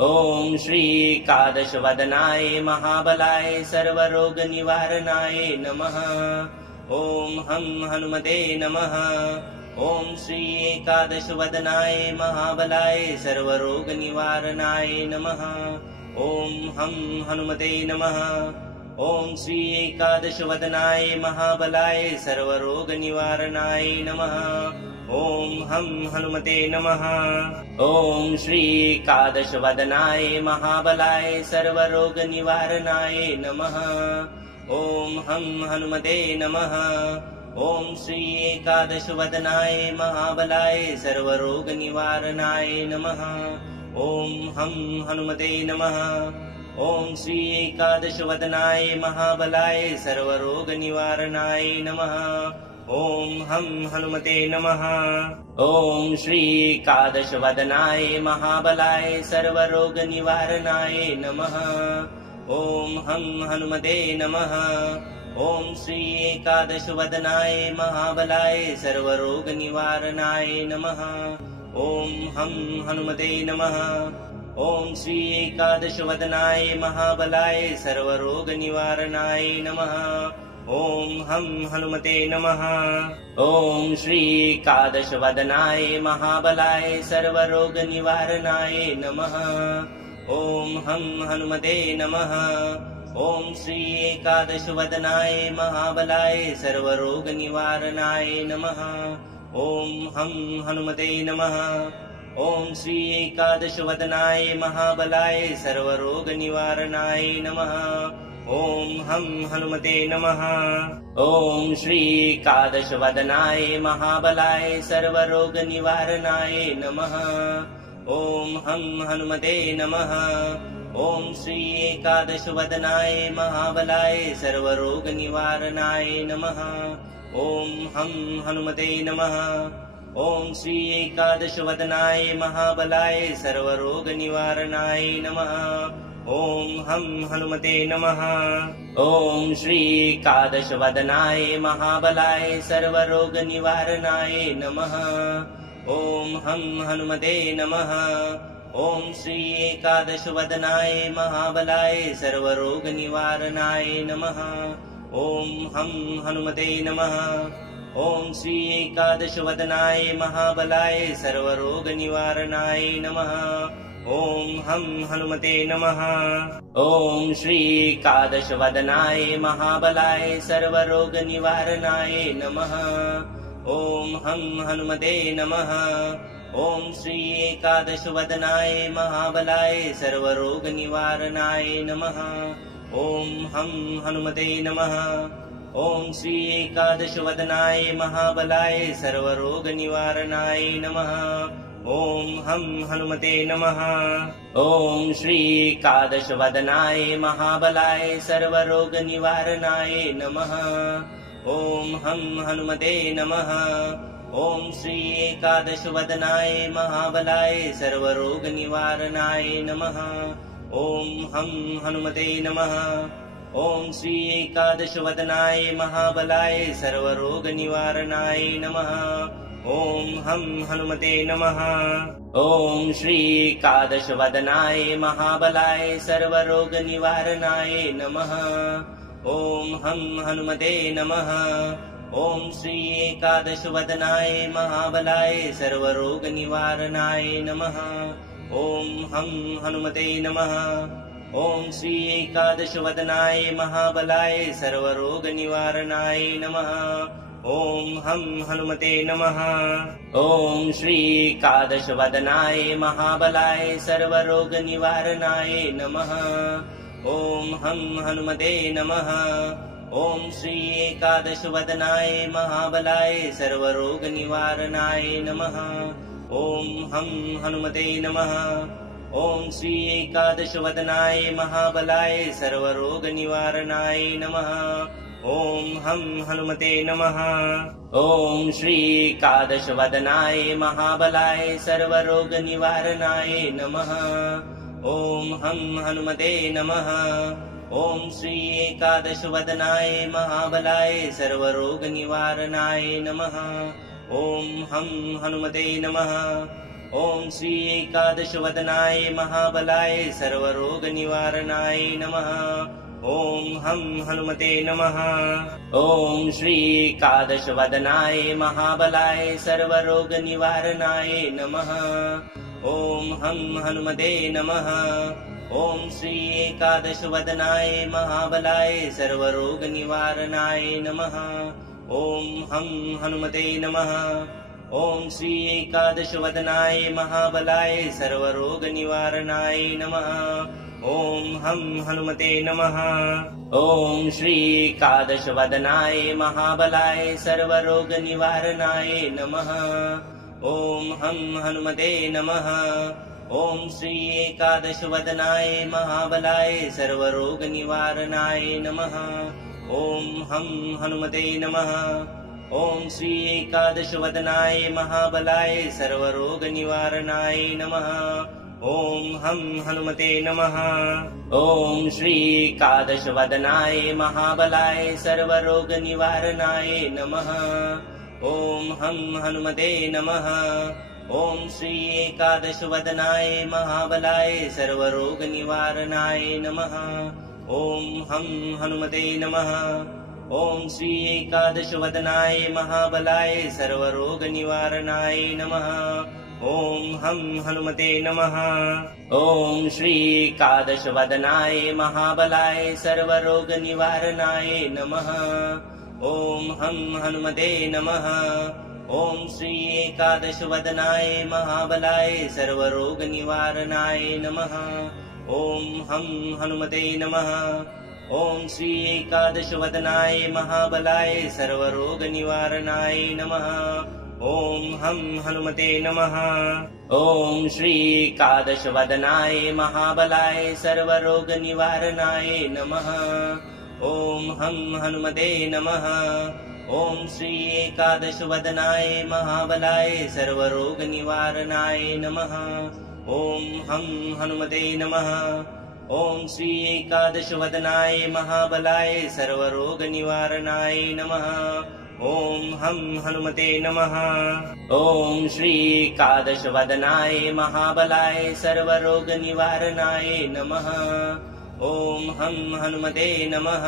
ॐ श्री एकादशवदनाय महाबलाय सर्वरोगनिवारणाय नमः। ॐ हं हनुमते नमः। ॐ श्री एकादशवदनाय महाबलाय सर्वरोगनिवारणाय नमः। ॐ हं हनुमते नमः। ॐ श्री एकादशवदनाय महाबलाय सर्वरोगनिवारणाय नमः। ॐ हं हनुमते नमः। ॐ श्री एकादशवदनाय महाबलाय सर्वरोगनिवारणाय नमः। ॐ हं हनुमते नमः। ॐ श्री एकादशवदनाय महाबलाय सर्वरोगनिवारणाय नमः। ॐ हं हनुमते नमः। ॐ श्री एकादशवदनाय महाबलाय सर्वरोगनिवारणाय नमः। ॐ हं हनुमते नमः। ॐ श्री एकादशवदनाय महाबलाय सर्वरोगनिवारणाय नमः। ॐ हं हनुमते नमः। ॐ श्री एकादशवदनाय महाबलाय सर्वरोगनिवारणाय नमः। ॐ हं हनुमते नमः। ॐ श्री एकादशवदनाय महाबलाय सर्वरोगनिवारणाय नमः। ॐ हं हनुमते नमः। ॐ श्री एकादशवदनाय महाबलाय सर्वरोगनिवारणाय नमः। ॐ हं हनुमते नमः। ॐ श्री एकादशवदनाय महाबलाय सर्वरोगनिवारणाय नमः। ॐ हं हनुमते नमः। ॐ श्री एकादशवदनाय महाबलाय सर्वरोगनिवारणाय नमः। ॐ हं हनुमते नमः। ॐ श्री एकादशवदनाय महाबलाय सर्वरोगनिवारणाय नमः। ॐ हं हनुमते नमः। ॐ श्री एकादशवदनाय महाबलाय सर्वरोगनिवारणाय नमः। ॐ हं हनुमते नमः। ॐ श्री एकादशवदनाय महाबलाय सर्वरोगनिवारणाय नमः। ॐ हं हनुमते नमः। ॐ श्री एकादशवदनाय महाबलाय सर्वरोगनिवारणाय नमः। ॐ हं हनुमते नमः। ॐ श्री एकादशवदनाय महाबलाय सर्वरोगनिवारणाय नमः। ॐ हं हनुमते नमः। ॐ श्री एकादशवदनाय महाबलाय सर्वरोगनिवारणाय नमः। ॐ हं हनुमते नमः। ॐ श्रीकादशवदनाय महाबलाय सर्वरोगनिवारणाय नमः। ॐ हं हनुमते नमः। ॐ श्रीकादशवदनाय महाबलाय सर्वरोगनिवारणाय नमः। ॐ हं हनुमते नमः। ॐ श्रीकादशवदनाय महाबलाय सर्वरोगनिवारणाय नमः। ॐ हं हनुमते नमः। ॐ श्रीकादशवदनाय महाबलाय सर्वरोगनिवारणाय नमः। ॐ हं हनुमते नमः। ॐ श्रीकादशवदनाय महाबलाय सर्वरोगनिवारणाय नमः। ॐ हं हनुमते नमः। ॐ श्रीकादशवदनाय महाबलाय सर्वरोगनिवारणाय नमः। ॐ हं हनुमते नमः। ॐ श्रीकादशवदनाय महाबलाय सर्वरोगनिवारणाय नमः। ॐ हं हनुमते नमः। ॐ श्रीकादशवदनाय महाबलाय सर्वरोगनिवारणाय नमः। ॐ हं हनुमते नमः। ॐ श्रीकादशवदनाय महाबलाय सर्वरोगनिवारणाय नमः। ॐ हं हनुमते नमः। ॐ श्रीकादशवदनाय महाबलाय सर्वरोगनिवारणाय नमः। ॐ हं हनुमते नमः। ॐ श्रीकादशवदनाय महाबलाय सर्वरोगनिवारणाय नमः। ॐ हं हनुमते नमः। ॐ श्रीकादशवदनाय महाबलाय सर्वरोगनिवारणाय नमः। ॐ हं हनुमते नमः। ॐ श्रीकादशवदनाय महाबलाय सर्वरोगनिवारणाय नमः। ॐ हं हनुमते नमः। ॐ श्रीकादशवदनाय महाबलाय सर्वरोगनिवारणाय नमः। ॐ हं हनुमते नमः। ॐ श्रीकादशवदनाय महाबलाय सर्वरोगनिवारणाय नमः। ॐ हं हनुमते नमः। ॐ श्रीकादशवदनाय महाबलाय सर्वरोगनिवारणाय नमः। ॐ हं हनुमते नमः। ॐ श्रीकादशवदनाय महाबलाय सर्वरोगनिवारणाय नमः। ॐ हं हनुमते नमः। ॐ श्रीकादशवदनाय महाबलाय सर्वरोगनिवारणाय नमः। ॐ हं हनुमते नमः। ॐ श्रीकादशवदनाय महाबलाय सर्वरोगनिवारणाय नमः। ॐ हं हनुमते नमः। ॐ श्रीकादशवदनाय महाबलाय सर्वरोगनिवारणाय नमः। ॐ हं हनुमते नमः। ॐ श्रीकादशवदनाय महाबलाय सर्वरोगनिवारणाय नमः। ॐ हं हनुमते नमः। ॐ श्रीकादशवदनाय महाबलाय सर्वरोगनिवारणाय नमः। ॐ हं हनुमते नमः। ॐ श्रीकादशवदनाय महाबलाय सर्वरोगनिवारणाय नमः। ॐ हं हनुमते नमः। ॐ श्रीकादशवदनाय महाबलाय सर्वरोगनिवारणाय नमः। ॐ हं हनुमते नमः। ॐ श्रीकादशवदनाय महाबलाय सर्वरोगनिवारणाय नमः। ॐ हं हनुमते नमः। ॐ श्रीकादशवदनाय महाबलाय सर्वरोगनिवारणाय नमः। ॐ हं हनुमते नमः। ॐ श्रीकादशवदनाय महाबलाय सर्वरोगनिवारणाय नमः। ॐ हं हनुमते नमः। ॐ श्रीकादशवदनाय महाबलाय सर्वरोगनिवारणाय नमः। ॐ हं हनुमते नमः। ॐ श्रीकादशवदनाय महाबलाय सर्वरोगनिवारणाय नमः। ॐ हं हनुमते नमः। ॐ श्रीकादशवदनाय महाबलाय सर्वरोगनिवारणाय नमः। ॐ हं हनुमते नमः। ॐ श्रीकादशवदनाय महाबलाय सर्वरोगनिवारणाय नमः। ॐ हं हनुमते नमः।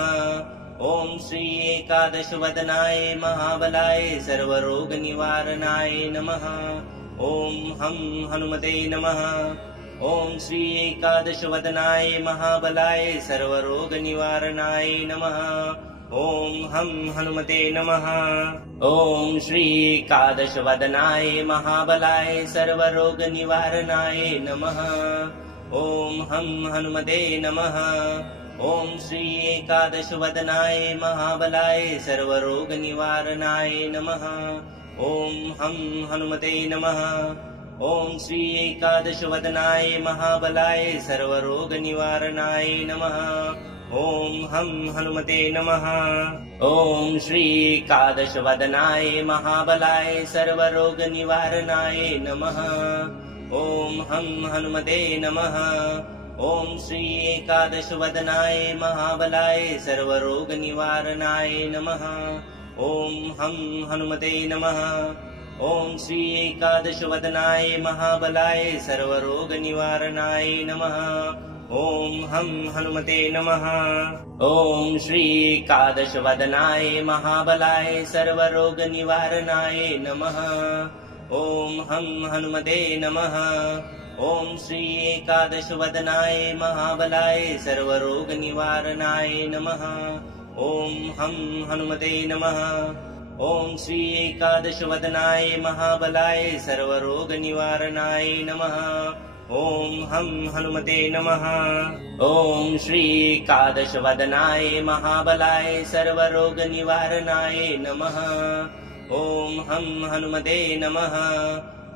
ॐ श्रीकादशवदनाय महाबलाय सर्वरोगनिवारणाय नमः। ॐ हं हनुमते नमः। ॐ श्री एकादशवदनाय महाबलाय सर्वरोगनिवारणाय नमः। ॐ हं हनुमते नमः। ॐ श्री एकादशवदनाय महाबलाय सर्वरोगनिवारणाय नमः। ॐ हं हनुमते नमः। ॐ श्री एकादशवदनाय महाबलाय सर्वरोगनिवारणाय नमः। ॐ हं हनुमते नमः। ॐ श्री एकादशवदनाय महाबलाय सर्वरोगनिवारणाय नमः। ॐ हं हनुमते नमः। ॐ श्री एकादशवदनाय महाबलाय सर्वरोगनिवारणाय नमः। ॐ हं हनुमते नमः। ॐ श्री एकादशवदनाय महाबलाय सर्वरोगनिवारणाय नमः। ॐ हं हनुमते नमः। ॐ श्री एकादशवदनाय महाबलाय सर्वरोगनिवारणाय नमः। ॐ हं हनुमते नमः। ॐ श्री एकादशवदनाय महाबलाय सर्वरोगनिवारणाय नमः। ॐ हं हनुमते नमः। ॐ श्री एकादशवदनाय महाबलाय सर्वरोगनिवारणाय नमः। ॐ हं हनुमते नमः। ॐ श्री एकादशवदनाय महाबलाय सर्वरोगनिवारणाय नमः। ॐ हं हनुमते नमः। ॐ श्री एकादशवदनाय महाबलाय सर्वरोगनिवारणाय नमः। ॐ हं हनुमते नमः।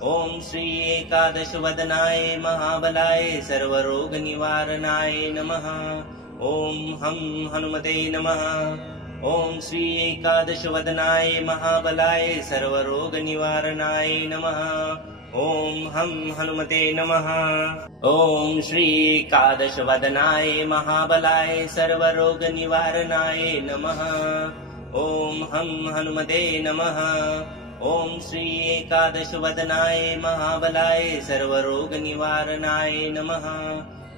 ॐ श्री एकादशवदनाय महाबलाय सर्वरोगनिवारणाय नमः। ॐ हं हनुमते नमः। ॐ श्री एकादशवदनाय महाबलाय सर्वरोगनिवारणाय नमः। ॐ हं हनुमते नमः। ॐ श्री एकादशवदनाय महाबलाय सर्वरोगनिवारणाय नमः। ॐ हं हनुमते नमः। ॐ श्री एकादशवदनाय महाबलाय सर्वरोगनिवारणाय नमः।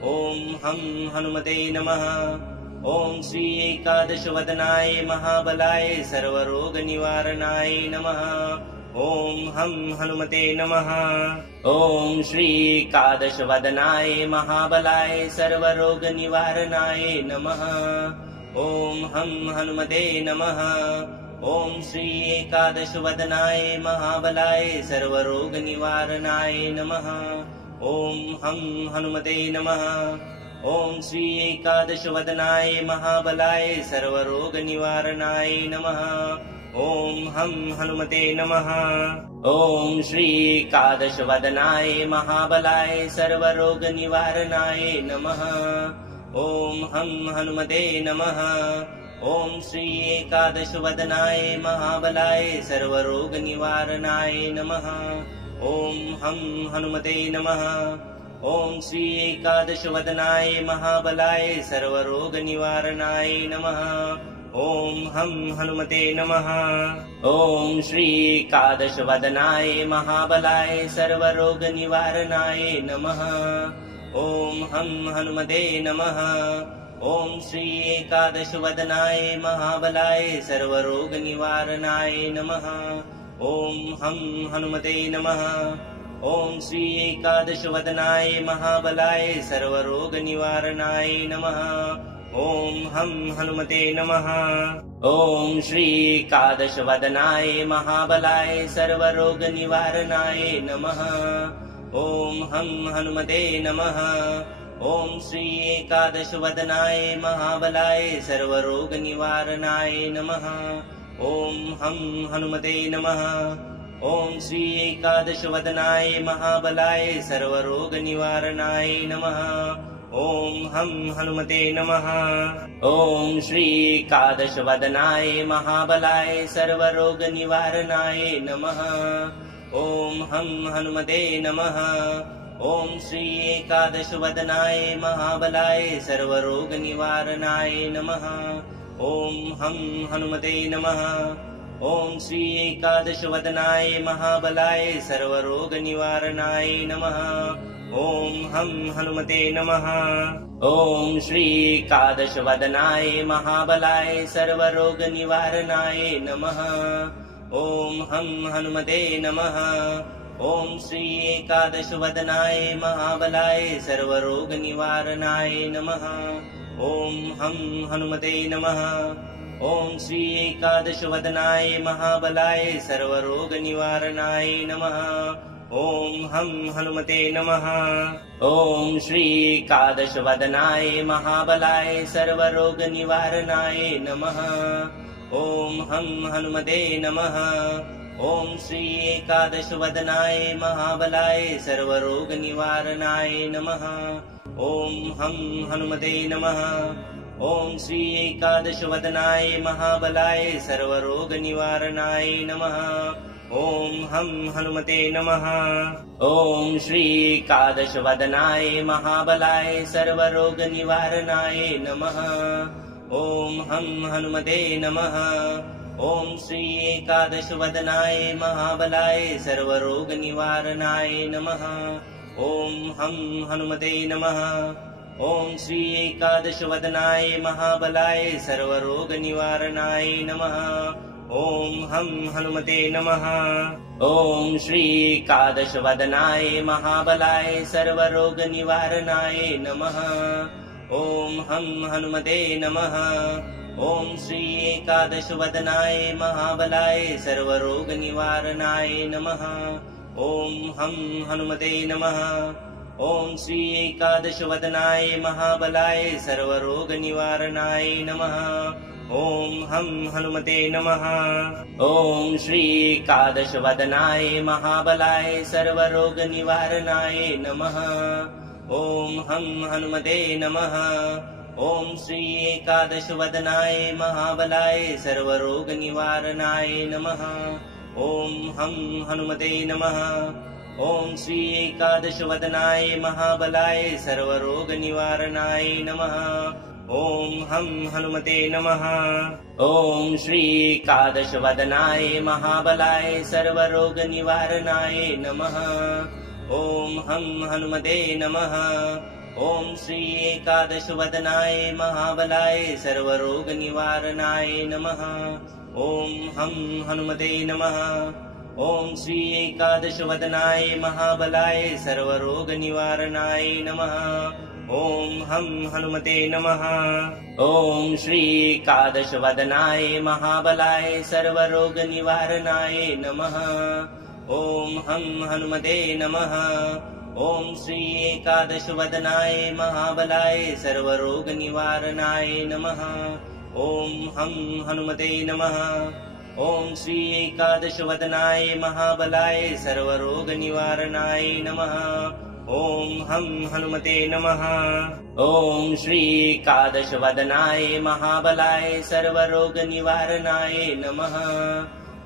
ॐ हं हनुमते नमः। ॐ श्री एकादशवदनाय महाबलाय सर्वरोगनिवारणाय नमः। ॐ हं हनुमते नमः। ॐ श्री एकादशवदनाय महाबलाय सर्वरोगनिवारणाय नमः। ॐ हं हनुमते नमः। ॐ श्री एकादशवदनाय महाबलाय सर्वरोगनिवारणाय नमः। ॐ हं हनुमते नमः। ॐ श्री एकादशवदनाय महाबलाय सर्वरोगनिवारणाय नमः। ॐ हं हनुमते नमः। ॐ श्री एकादशवदनाय महाबलाय सर्वरोगनिवारणाय नमः। ॐ हं हनुमते नमः। ॐ श्री एकादशवदनाय महाबलाय सर्वरोगनिवारणाय नमः। ॐ हं हनुमते नमः। ॐ श्री एकादशवदनाय महाबलाय सर्वरोगनिवारणाय नमः। ॐ हं हनुमते नमः। ॐ श्री एकादशवदनाय महाबलाय सर्वरोगनिवारणाय नमः। ॐ हं हनुमते नमः। ॐ श्री एकादशवदनाय महाबलाय सर्वरोगनिवारणाय नमः। ॐ हं हनुमते नमः। ॐ श्री एकादशवदनाय महाबलाय सर्वरोगनिवारणाय नमः। ॐ हं हनुमते नमः। ॐ श्री एकादशवदनाय महाबलाय सर्वरोगनिवारणाय नमः। ॐ हं हनुमते नमः। ॐ श्री एकादशवदनाय महाबलाय सर्वरोगनिवारणाय नमः। ॐ हं हनुमते नमः। ॐ श्री एकादशवदनाय महाबलाय सर्वरोगनिवारणाय नमः। ॐ हं हनुमते नमः। ॐ श्री एकादशवदनाय महाबलाय सर्वरोगनिवारणाय नमः। ॐ हं हनुमते नमः। ॐ श्री एकादशवदनाय महाबलाय सर्वरोगनिवारणाय नमः। ॐ हं हनुमते नमः। ॐ श्री एकादशवदनाय महाबलाय सर्वरोगनिवारणाय नमः। ॐ हं हनुमते नमः। ॐ श्री एकादशवदनाय महाबलाय सर्वरोगनिवारणाय नमः। ॐ हं हनुमते नमः। ॐ श्री एकादशवदनाय महाबलाय सर्वरोगनिवारणाय नमः। ॐ हं हनुमते नमः। ॐ श्री एकादशवदनाय महाबलाय सर्वरोगनिवारणाय नमः। ॐ हं हनुमते नमः। ॐ श्री एकादशवदनाय महाबलाय सर्वरोगनिवारणाय नमः। ॐ हं हनुमते नमः। ॐ श्री एकादशवदनाय महाबलाय सर्वरोगनिवारणाय नमः। ॐ हं हनुमते नमः। ॐ श्री एकादशवदनाय महाबलाय सर्वरोगनिवारणाय नमः। ॐ हं हनुमते नमः। ॐ श्री एकादशवदनाय महाबलाय सर्वरोगनिवारणाय नमः। ॐ हं हनुमते नमः। ॐ श्री एकादशवदनाय महाबलाय सर्वरोगनिवारणाय नमः। ॐ हं हनुमते नमः। ॐ श्री एकादशवदनाय महाबलाय सर्वरोगनिवारणाय नमः। ॐ हं हनुमते नमः। ॐ श्री एकादशवदनाय महाबलाय सर्वरोगनिवारणाय नमः। ॐ हं हनुमते नमः। ॐ श्री एकादशवदनाय महाबलाय सर्वरोगनिवारणाय नमः। ॐ हं हनुमते नमः। ॐ श्री एकादशवदनाय महाबलाय सर्वरोगनिवारणाय नमः। ॐ हं हनुमते नमः। ॐ श्री एकादशवदनाय महाबलाय सर्वरोगनिवारणाय नमः। ॐ हं हनुमते नमः। ॐ श्री एकादशवदनाय महाबलाय सर्वरोगनिवारणाय नमः। ॐ हं हनुमते नमः। ॐ श्री एकादशवदनाय महाबलाय सर्वरोगनिवारणाय नमः। ॐ हं हनुमते नमः। ॐ श्री एकादशवदनाय महाबलाय सर्वरोगनिवारणाय नमः। ॐ हं हनुमते नमः। ॐ श्री एकादशवदनाय महाबलाय सर्वरोगनिवारणाय नमः। ॐ हं हनुमते नमः। ॐ श्री एकादशवदनाय महाबलाय सर्वरोगनिवारणाय नमः। ॐ हं हनुमते नमः। ॐ श्री एकादशवदनाय महाबलाय सर्वरोगनिवारणाय नमः। ॐ हं हनुमते नमः। ॐ श्री एकादशवदनाय महाबलाय सर्वरोगनिवारणाय नमः। ॐ हं हनुमते नमः। ॐ श्री एकादशवदनाय महाबलाय सर्वरोगनिवारणाय नमः। ॐ हं हनुमते नमः। ॐ श्री एकादशवदनाय महाबलाय सर्वरोगनिवारणाय नमः।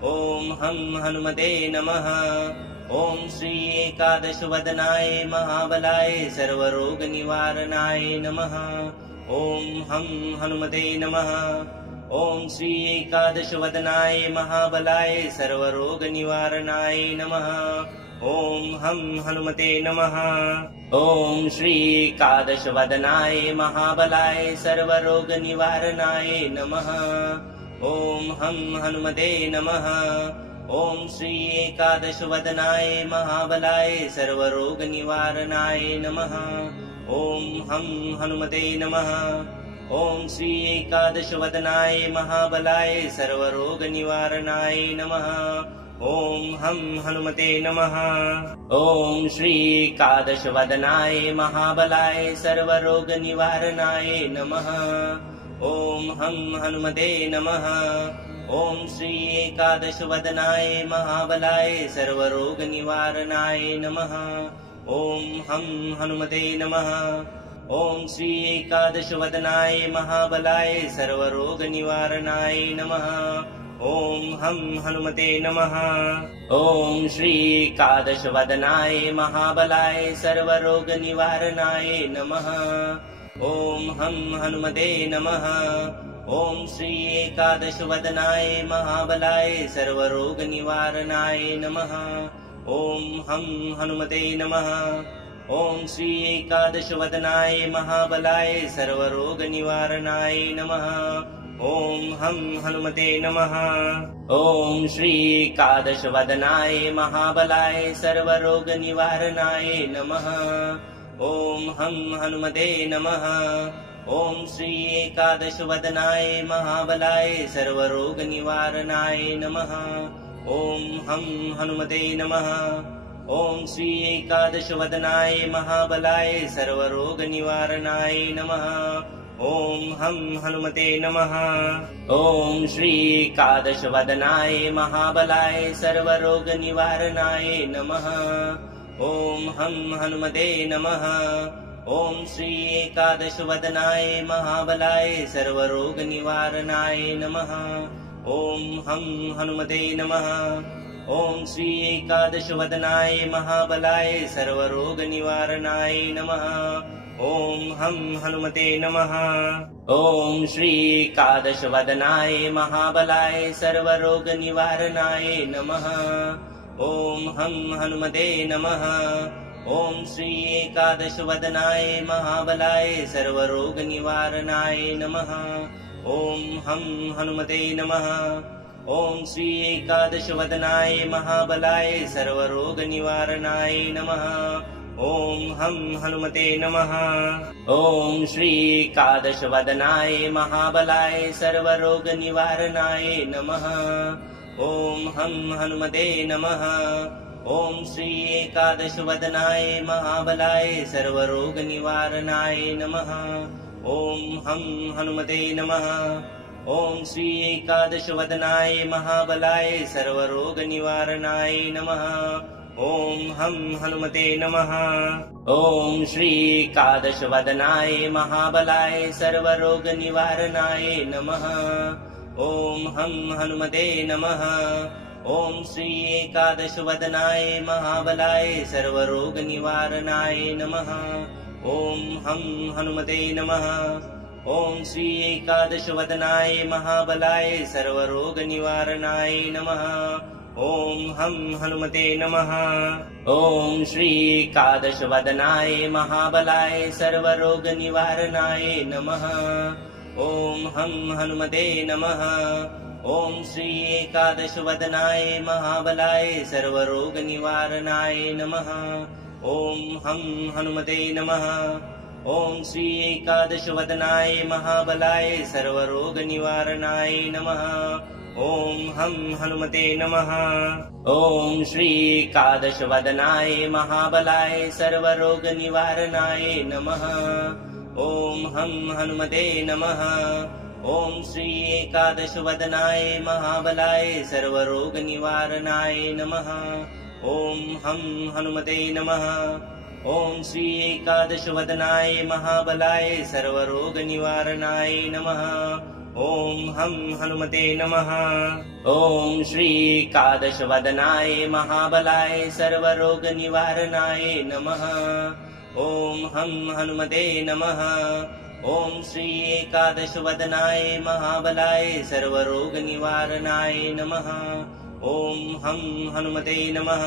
ॐ हं हनुमते नमः। ॐ श्री एकादशवदनाय महाबलाय सर्वरोगनिवारणाय नमः। ॐ हं हनुमते नमः। ॐ श्री एकादशवदनाय महाबलाय सर्वरोगनिवारणाय नमः। ॐ हं हनुमते नमः। ॐ श्री एकादशवदनाय महाबलाय सर्वरोगनिवारणाय नमः। ॐ हं हनुमते नमः। ॐ श्री एकादशवदनाय महाबलाय सर्वरोगनिवारणाय नमः। ॐ हं हनुमते नमः। ॐ श्री एकादशवदनाय महाबलाय सर्वरोगनिवारणाय नमः। ॐ हं हनुमते नमः। ॐ श्री एकादशवदनाय महाबलाय सर्वरोगनिवारणाय नमः। ॐ हं हनुमते नमः। ॐ श्री एकादशवदनाय महाबलाय सर्वरोगनिवारणाय नमः। ॐ हं हनुमते नमः। ॐ श्री एकादशवदनाय महाबलाय सर्वरोगनिवारणाय नमः। ॐ हं हनुमते नमः। ॐ श्री एकादशवदनाय महाबलाय सर्वरोगनिवारणाय नमः। ॐ हं हनुमते नमः। ॐ श्री एकादशवदनाय महाबलाय सर्वरोगनिवारणाय नमः। ॐ हं हनुमते नमः। ॐ श्री एकादशवदनाय महाबलाय सर्वरोगनिवारणाय नमः। ॐ हं हनुमते नमः। ॐ श्री एकादशवदनाय महाबलाय सर्वरोगनिवारणाय नमः। ॐ हं हनुमते नमः। ॐ श्री एकादशवदनाय महाबलाय सर्वरोगनिवारणाय नमः। ॐ हं हनुमते नमः। ॐ श्री एकादशवदनाय महाबलाय सर्वरोगनिवारणाय नमः। ॐ हं हनुमते नमः। ॐ श्री एकादशवदनाय महाबलाय सर्वरोगनिवारणाय नमः। ॐ हं हनुमते नमः। ॐ श्री एकादशवदनाय महाबलाय सर्वरोगनिवारणाय नमः। ॐ हं हनुमते नमः। ॐ श्री एकादशवदनाय महाबलाय सर्वरोगनिवारणाय नमः। ॐ हं हनुमते नमः। ॐ श्री एकादशवदनाय महाबलाय सर्वरोगनिवारणाय नमः। ॐ हं हनुमते नमः। ॐ श्री एकादशवदनाय महाबलाय सर्वरोगनिवारणाय नमः। ॐ हं हनुमते नमः। ॐ श्री एकादशवदनाय महाबलाय सर्वरोगनिवारणाय नमः। ॐ हं हनुमते नमः। ॐ श्री एकादशवदनाय महाबलाय सर्वरोगनिवारणाय नमः। ॐ हं हनुमते नमः। ॐ श्री एकादशवदनाय महाबलाय सर्वरोगनिवारणाय नमः। ॐ हं हनुमते नमः। ॐ श्री एकादशवदनाय महाबलाय सर्वरोगनिवारणाय नमः। ॐ हं हनुमते नमः। ॐ श्री एकादशवदनाय महाबलाय सर्वरोगनिवारणाय नमः। ॐ हं हनुमते नमः। ॐ श्री एकादशवदनाय महाबलाय सर्वरोगनिवारणाय नमः। ॐ हं हनुमते नमः। ॐ श्री एकादशवदनाय महाबलाय सर्वरोगनिवारणाय नमः। ॐ हं हनुमते नमः। ॐ श्री एकादशवदनाय महाबलाय सर्वरोगनिवारणाय नमः। ॐ हं हनुमते नमः। ॐ श्री एकादशवदनाय महाबलाय सर्वरोगनिवारणाय नमः। ॐ हं हनुमते नमः। ॐ श्री एकादशवदनाय महाबलाय सर्वरोगनिवारणाय नमः। ॐ हं हनुमते नमः। ॐ श्री एकादशवदनाय महाबलाय सर्वरोगनिवारणाय नमः। ॐ हं हनुमते नमः। ॐ श्री एकादशवदनाय महाबलाय सर्वरोगनिवारणाय नमः। ॐ हं हनुमते नमः। ॐ श्री एकादशवदनाय महाबलाय सर्वरोगनिवारणाय नमः। ॐ हं हनुमते नमः। ॐ श्री एकादशवदनाय महाबलाय सर्वरोगनिवारणाय नमः। ॐ हं हनुमते नमः। ॐ श्री एकादशवदनाय महाबलाय सर्वरोगनिवारणाय नमः। ॐ हं हनुमते नमः।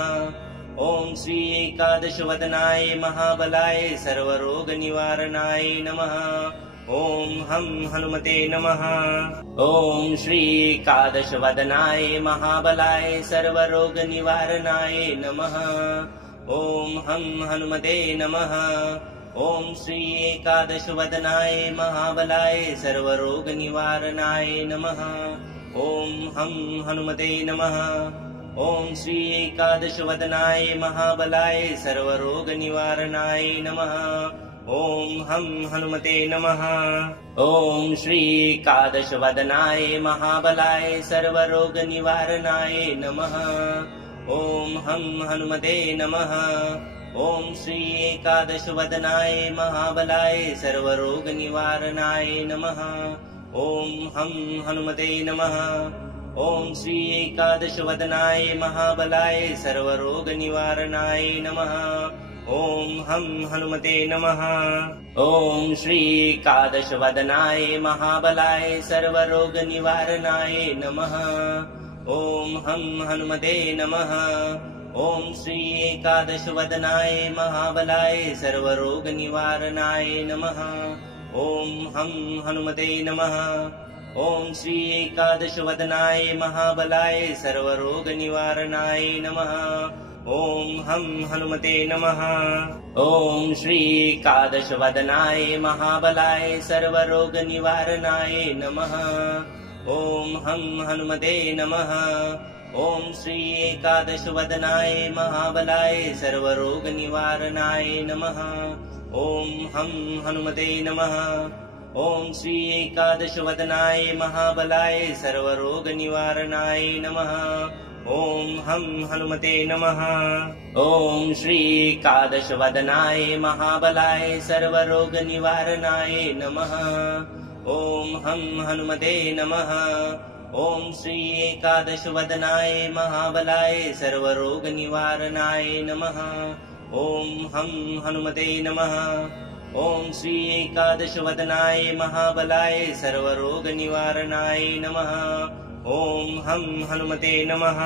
ॐ श्री एकादशवदनाय महाबलाय सर्वरोगनिवारणाय नमः। ॐ हं हनुमते नमः। ॐ श्री एकादशवदनाय महाबलाय सर्वरोगनिवारणाय नमः। ॐ हं हनुमते नमः। ॐ श्री एकादशवदनाय महाबलाय सर्वरोगनिवारणाय नमः। ॐ हं हनुमते नमः। ॐ श्री एकादशवदनाय महाबलाय सर्वरोगनिवारणाय नमः। ॐ हं हनुमते नमः। ॐ श्री एकादशवदनाय महाबलाय सर्वरोगनिवारणाय नमः। ॐ हं हनुमते नमः। ॐ श्री एकादशवदनाय महाबलाय सर्वरोगनिवारणाय नमः। ॐ हं हनुमते नमः। ॐ श्री एकादशवदनाय महाबलाय सर्वरोगनिवारणाय नमः। ॐ हं हनुमते नमः। ॐ श्री एकादशवदनाय महाबलाय सर्वरोगनिवारणाय नमः। ॐ हं हनुमते नमः। ॐ श्री एकादशवदनाय महाबलाय सर्वरोगनिवारणाय नमः। ॐ हं हनुमते नमः। ॐ श्री एकादशवदनाय महाबलाय सर्वरोगनिवारणाय नमः। ॐ हं हनुमते नमः। ॐ श्री एकादशवदनाय महाबलाय सर्वरोगनिवारणाय नमः। ॐ हं हनुमते नमः। ॐ श्री एकादशवदनाय महाबलाय सर्वरोगनिवारणाय नमः। ॐ हं हनुमते नमः। ॐ श्री एकादशवदनाय महाबलाय सर्वरोगनिवारणाय नमः। ॐ हं हनुमते नमः। ॐ श्री एकादशवदनाय महाबलाय सर्वरोगनिवारणाय नमः। ॐ हं हनुमते नमः। ॐ श्री एकादशवदनाय महाबलाय सर्वरोगनिवारणाय नमः। ॐ हं हनुमते नमः। ॐ श्री एकादशवदनाय महाबलाय सर्वरोगनिवारणाय नमः। ॐ हं हनुमते नमः।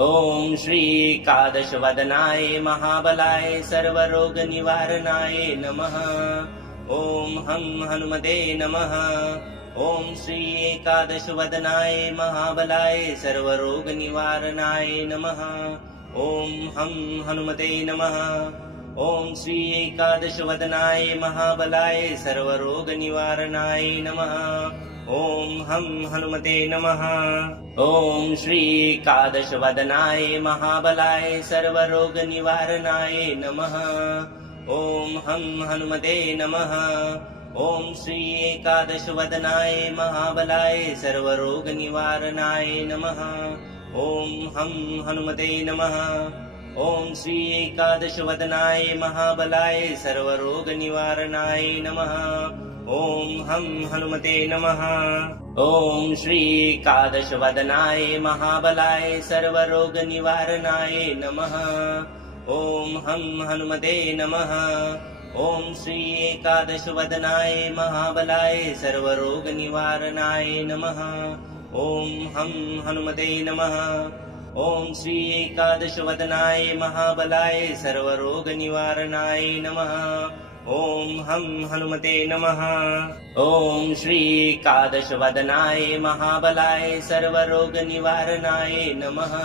ॐ श्री एकादशवदनाय महाबलाय सर्वरोगनिवारणाय नमः। ॐ हं हनुमते नमः। ॐ श्री एकादशवदनाय महाबलाय सर्वरोगनिवारणाय नमः। ॐ हं हनुमते नमः। ॐ श्री एकादशवदनाय महाबलाय सर्वरोगनिवारणाय नमः। ॐ हं हनुमते नमः। ॐ श्री एकादशवदनाय महाबलाय सर्वरोगनिवारणाय नमः। ॐ हं हनुमते नमः। ॐ श्री एकादशवदनाय महाबलाय सर्वरोगनिवारणाय नमः। ॐ हं हनुमते नमः। ॐ श्री एकादशवदनाय महाबलाय सर्वरोगनिवारणाय नमः। ॐ हं हनुमते नमः। ॐ श्री एकादशवदनाय महाबलाय सर्वरोगनिवारणाय नमः। ॐ हं हनुमते नमः। ॐ श्री एकादशवदनाय महाबलाय सर्वरोगनिवारणाय नमः। ॐ हं हनुमते नमः। ॐ श्री एकादशवदनाय महाबलाय सर्वरोगनिवारणाय नमः। ॐ हं हनुमते नमः। ॐ श्री एकादशवदनाय महाबलाय सर्वरोगनिवारणाय नमः।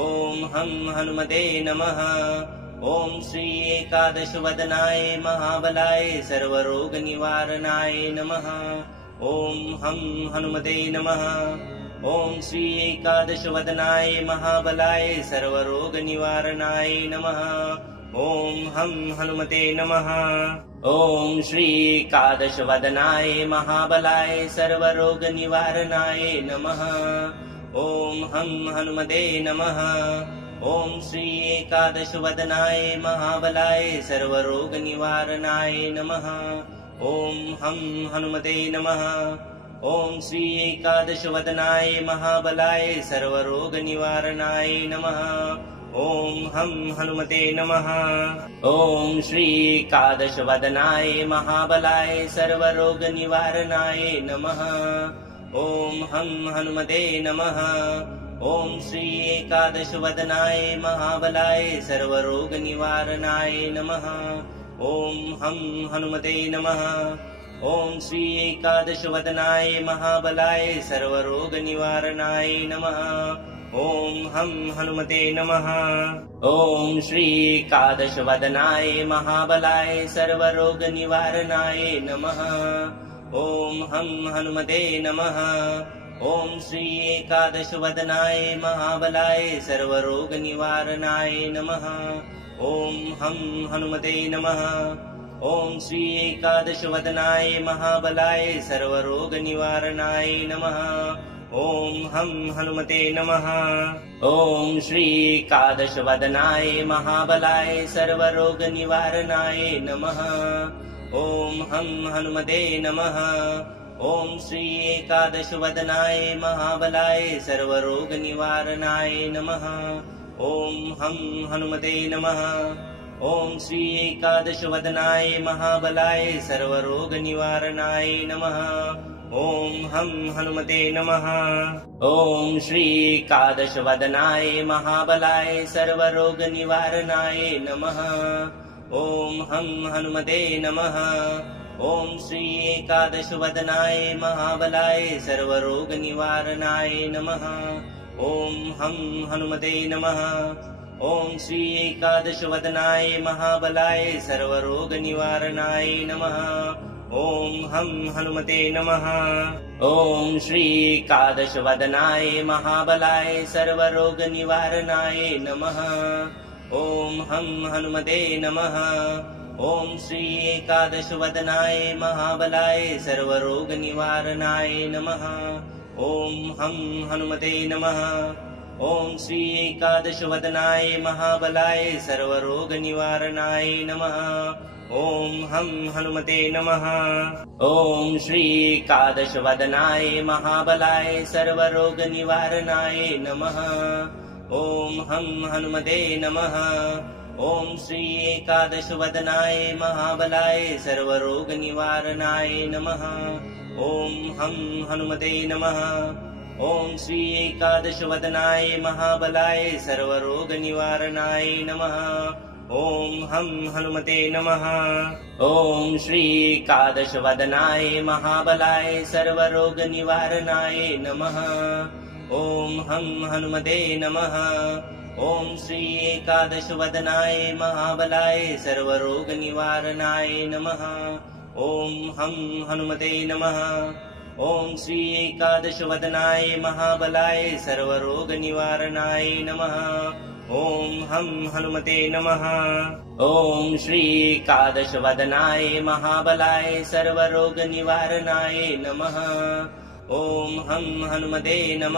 ॐ हं हनुमते नमः। ॐ श्री एकादशवदनाय महाबलाय सर्वरोगनिवारणाय नमः। ॐ हं हनुमते नमः। ॐ श्री एकादशवदनाय महाबलाय सर्वरोगनिवारणाय नमः। ॐ हं हनुमते नमः। ॐ श्री एकादशवदनाय महाबलाय सर्वरोगनिवारणाय नमः। ॐ हं हनुमते नमः। ॐ श्री एकादशवदनाय महाबलाय सर्वरोगनिवारणाय नमः। ॐ हं हनुमते नमः। ॐ श्री एकादशवदनाय महाबलाय सर्वरोगनिवारणाय नमः। ॐ हं हनुमते नमः। ॐ श्री एकादशवदनाय महाबलाय सर्वरोगनिवारणाय नमः। ॐ हं हनुमते नमः। ॐ श्री एकादशवदनाय महाबलाय सर्वरोगनिवारणाय नमः। ॐ हं हनुमते नमः। ॐ श्री एकादशवदनाय महाबलाय सर्वरोगनिवारणाय नमः। ॐ हं हनुमते नमः। ॐ श्री एकादशवदनाय महाबलाय सर्वरोगनिवारणाय नमः। ॐ हं हनुमते नमः। ॐ श्री एकादशवदनाय महाबलाय सर्वरोगनिवारणाय नमः। ॐ हं हनुमते नमः। ॐ श्री एकादशवदनाय महाबलाय सर्वरोगनिवारणाय नमः। ॐ हं हनुमते नमः। ॐ श्री एकादशवदनाय महाबलाय सर्वरोगनिवारणाय नमः। ॐ हं हनुमते नमः। ॐ श्री एकादशवदनाय महाबलाय सर्वरोगनिवारणाय नमः। ॐ हं हनुमते नमः। ॐ श्री एकादशवदनाय महाबलाय सर्वरोगनिवारणाय नमः। ॐ हं हनुमते नमः। ॐ श्री एकादशवदनाय महाबलाय सर्वरोगनिवारणाय नमः। ॐ हं हनुमते नमः। ॐ श्री एकादशवदनाय महाबलाय सर्वरोगनिवारणाय नमः। ॐ हं हनुमते नमः। ॐ श्री एकादशवदनाय महाबलाय सर्वरोगनिवारणाय नमः। ॐ हं हनुमते नमः। ॐ श्री एकादशवदनाय महाबलाय सर्वरोगनिवारणाय नमः। ॐ हं हनुमते नमः। ॐ श्री एकादशवदनाय महाबलाय सर्वरोगनिवारणाय नमः। ॐ हं हनुमते नमः। ॐ श्री एकादशवदनाय महाबलाय सर्वरोगनिवारणाय नमः। ॐ हं हनुमते नमः। ॐ श्री एकादशवदनाय महाबलाय सर्वरोगनिवारणाय नमः। ॐ हं हनुमते नमः। ॐ श्री एकादशवदनाय महाबलाय सर्वरोगनिवारणाय नमः। ॐ हं हनुमते नमः। ॐ श्री एकादशवदनाय महाबलाय सर्वरोगनिवारणाय नमः। ॐ हं हनुमते नमः। ॐ श्री एकादशवदनाय महाबलाय सर्वरोगनिवारणाय नमः। ॐ हं हनुमते नमः। ॐ श्री एकादशवदनाय महाबलाय सर्वरोगनिवारणाय नमः। ॐ हं हनुमते नमः। ॐ श्री एकादशवदनाय महाबलाय सर्वरोगनिवारणाय नमः। ॐ हं हनुमते नमः। ॐ श्री एकादशवदनाय महाबलाय सर्वरोगनिवारणाय नमः। ॐ हं हनुमते नमः।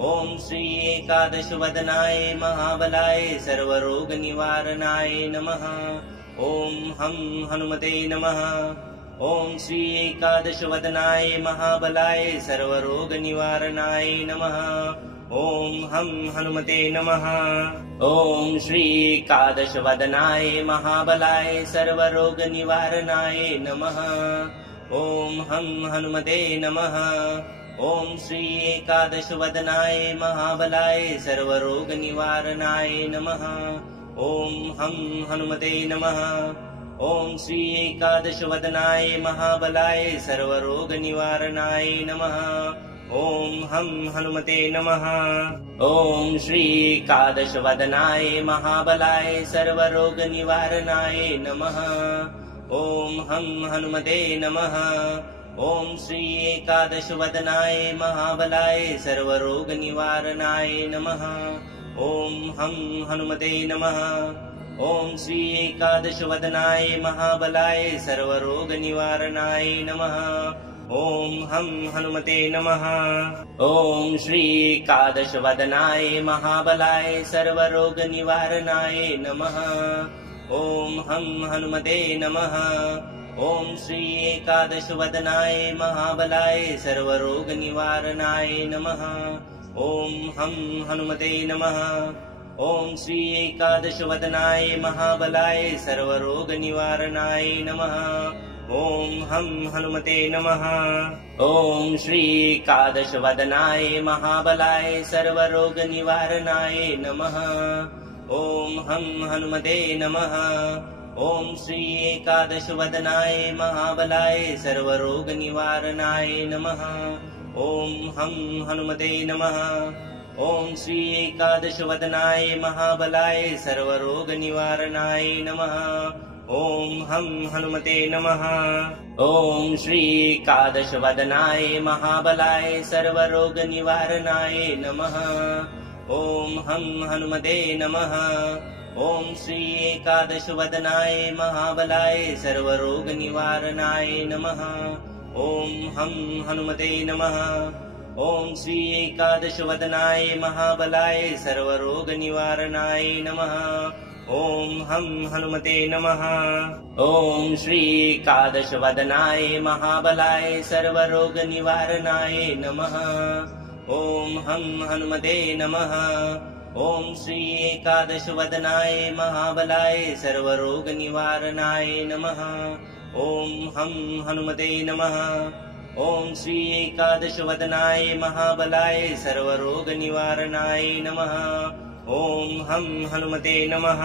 ॐ श्री एकादशवदनाय महाबलाय सर्वरोगनिवारणाय नमः। ॐ हं हनुमते नमः। ॐ श्री एकादशवदनाय महाबलाय सर्वरोगनिवारणाय नमः। ॐ हं हनुमते नमः। ॐ श्री एकादशवदनाय महाबलाय सर्वरोगनिवारणाय नमः। ॐ हं हनुमते नमः। ॐ श्री एकादशवदनाय महाबलाय सर्वरोगनिवारणाय नमः। ॐ हं हनुमते नमः। ॐ श्री एकादशवदनाय महाबलाय सर्वरोगनिवारणाय नमः। ॐ हं हनुमते नमः। ॐ श्री एकादशवदनाय महाबलाय सर्वरोगनिवारणाय नमः। ॐ हं हनुमते नमः। ॐ श्री एकादशवदनाय महाबलाय सर्वरोगनिवारणाय नमः। ॐ हं हनुमते नमः। ॐ श्री एकादशवदनाय महाबलाय सर्वरोगनिवारणाय नमः। ॐ हं हनुमते नमः। ॐ श्री एकादशवदनाय महाबलाय सर्वरोगनिवारणाय नमः। ॐ हं हनुमते नमः। ॐ श्री एकादशवदनाय महाबलाय सर्वरोगनिवारणाय नमः। ॐ हं हनुमते नमः। ॐ श्री एकादशवदनाय महाबलाय सर्वरोगनिवारणाय नमः। ॐ हं हनुमते नमः। ॐ श्री एकादशवदनाय महाबलाय सर्वरोगनिवारणाय नमः। ॐ हं हनुमते नमः। ॐ श्री एकादशवदनाय महाबलाय सर्वरोगनिवारणाय नमः। ॐ हं हनुमते नमः। ॐ श्री एकादशवदनाय महाबलाय सर्वरोगनिवारणाय नमः। ॐ हं हनुमते नमः। ॐ श्री एकादशवदनाय महाबलाय सर्वरोगनिवारणाय नमः। ॐ हं हनुमते नमः। ॐ श्री एकादशवदनाय महाबलाय सर्वरोगनिवारणाय नमः। ॐ हं हनुमते नमः। ॐ श्री एकादशवदनाय महाबलाय सर्वरोगनिवारणाय नमः। ॐ हं हनुमते नमः। ॐ श्री एकादशवदनाय महाबलाय सर्वरोगनिवारणाय नमः। ॐ हं हनुमते नमः। ॐ श्री एकादशवदनाय महाबलाय सर्वरोगनिवारणाय नमः। ॐ हम हनुमते नमः। ॐ श्री एकादशवदनाय महाबलाय सर्वरोगनिवारणाय नमः। ॐ हम हनुमते नमः।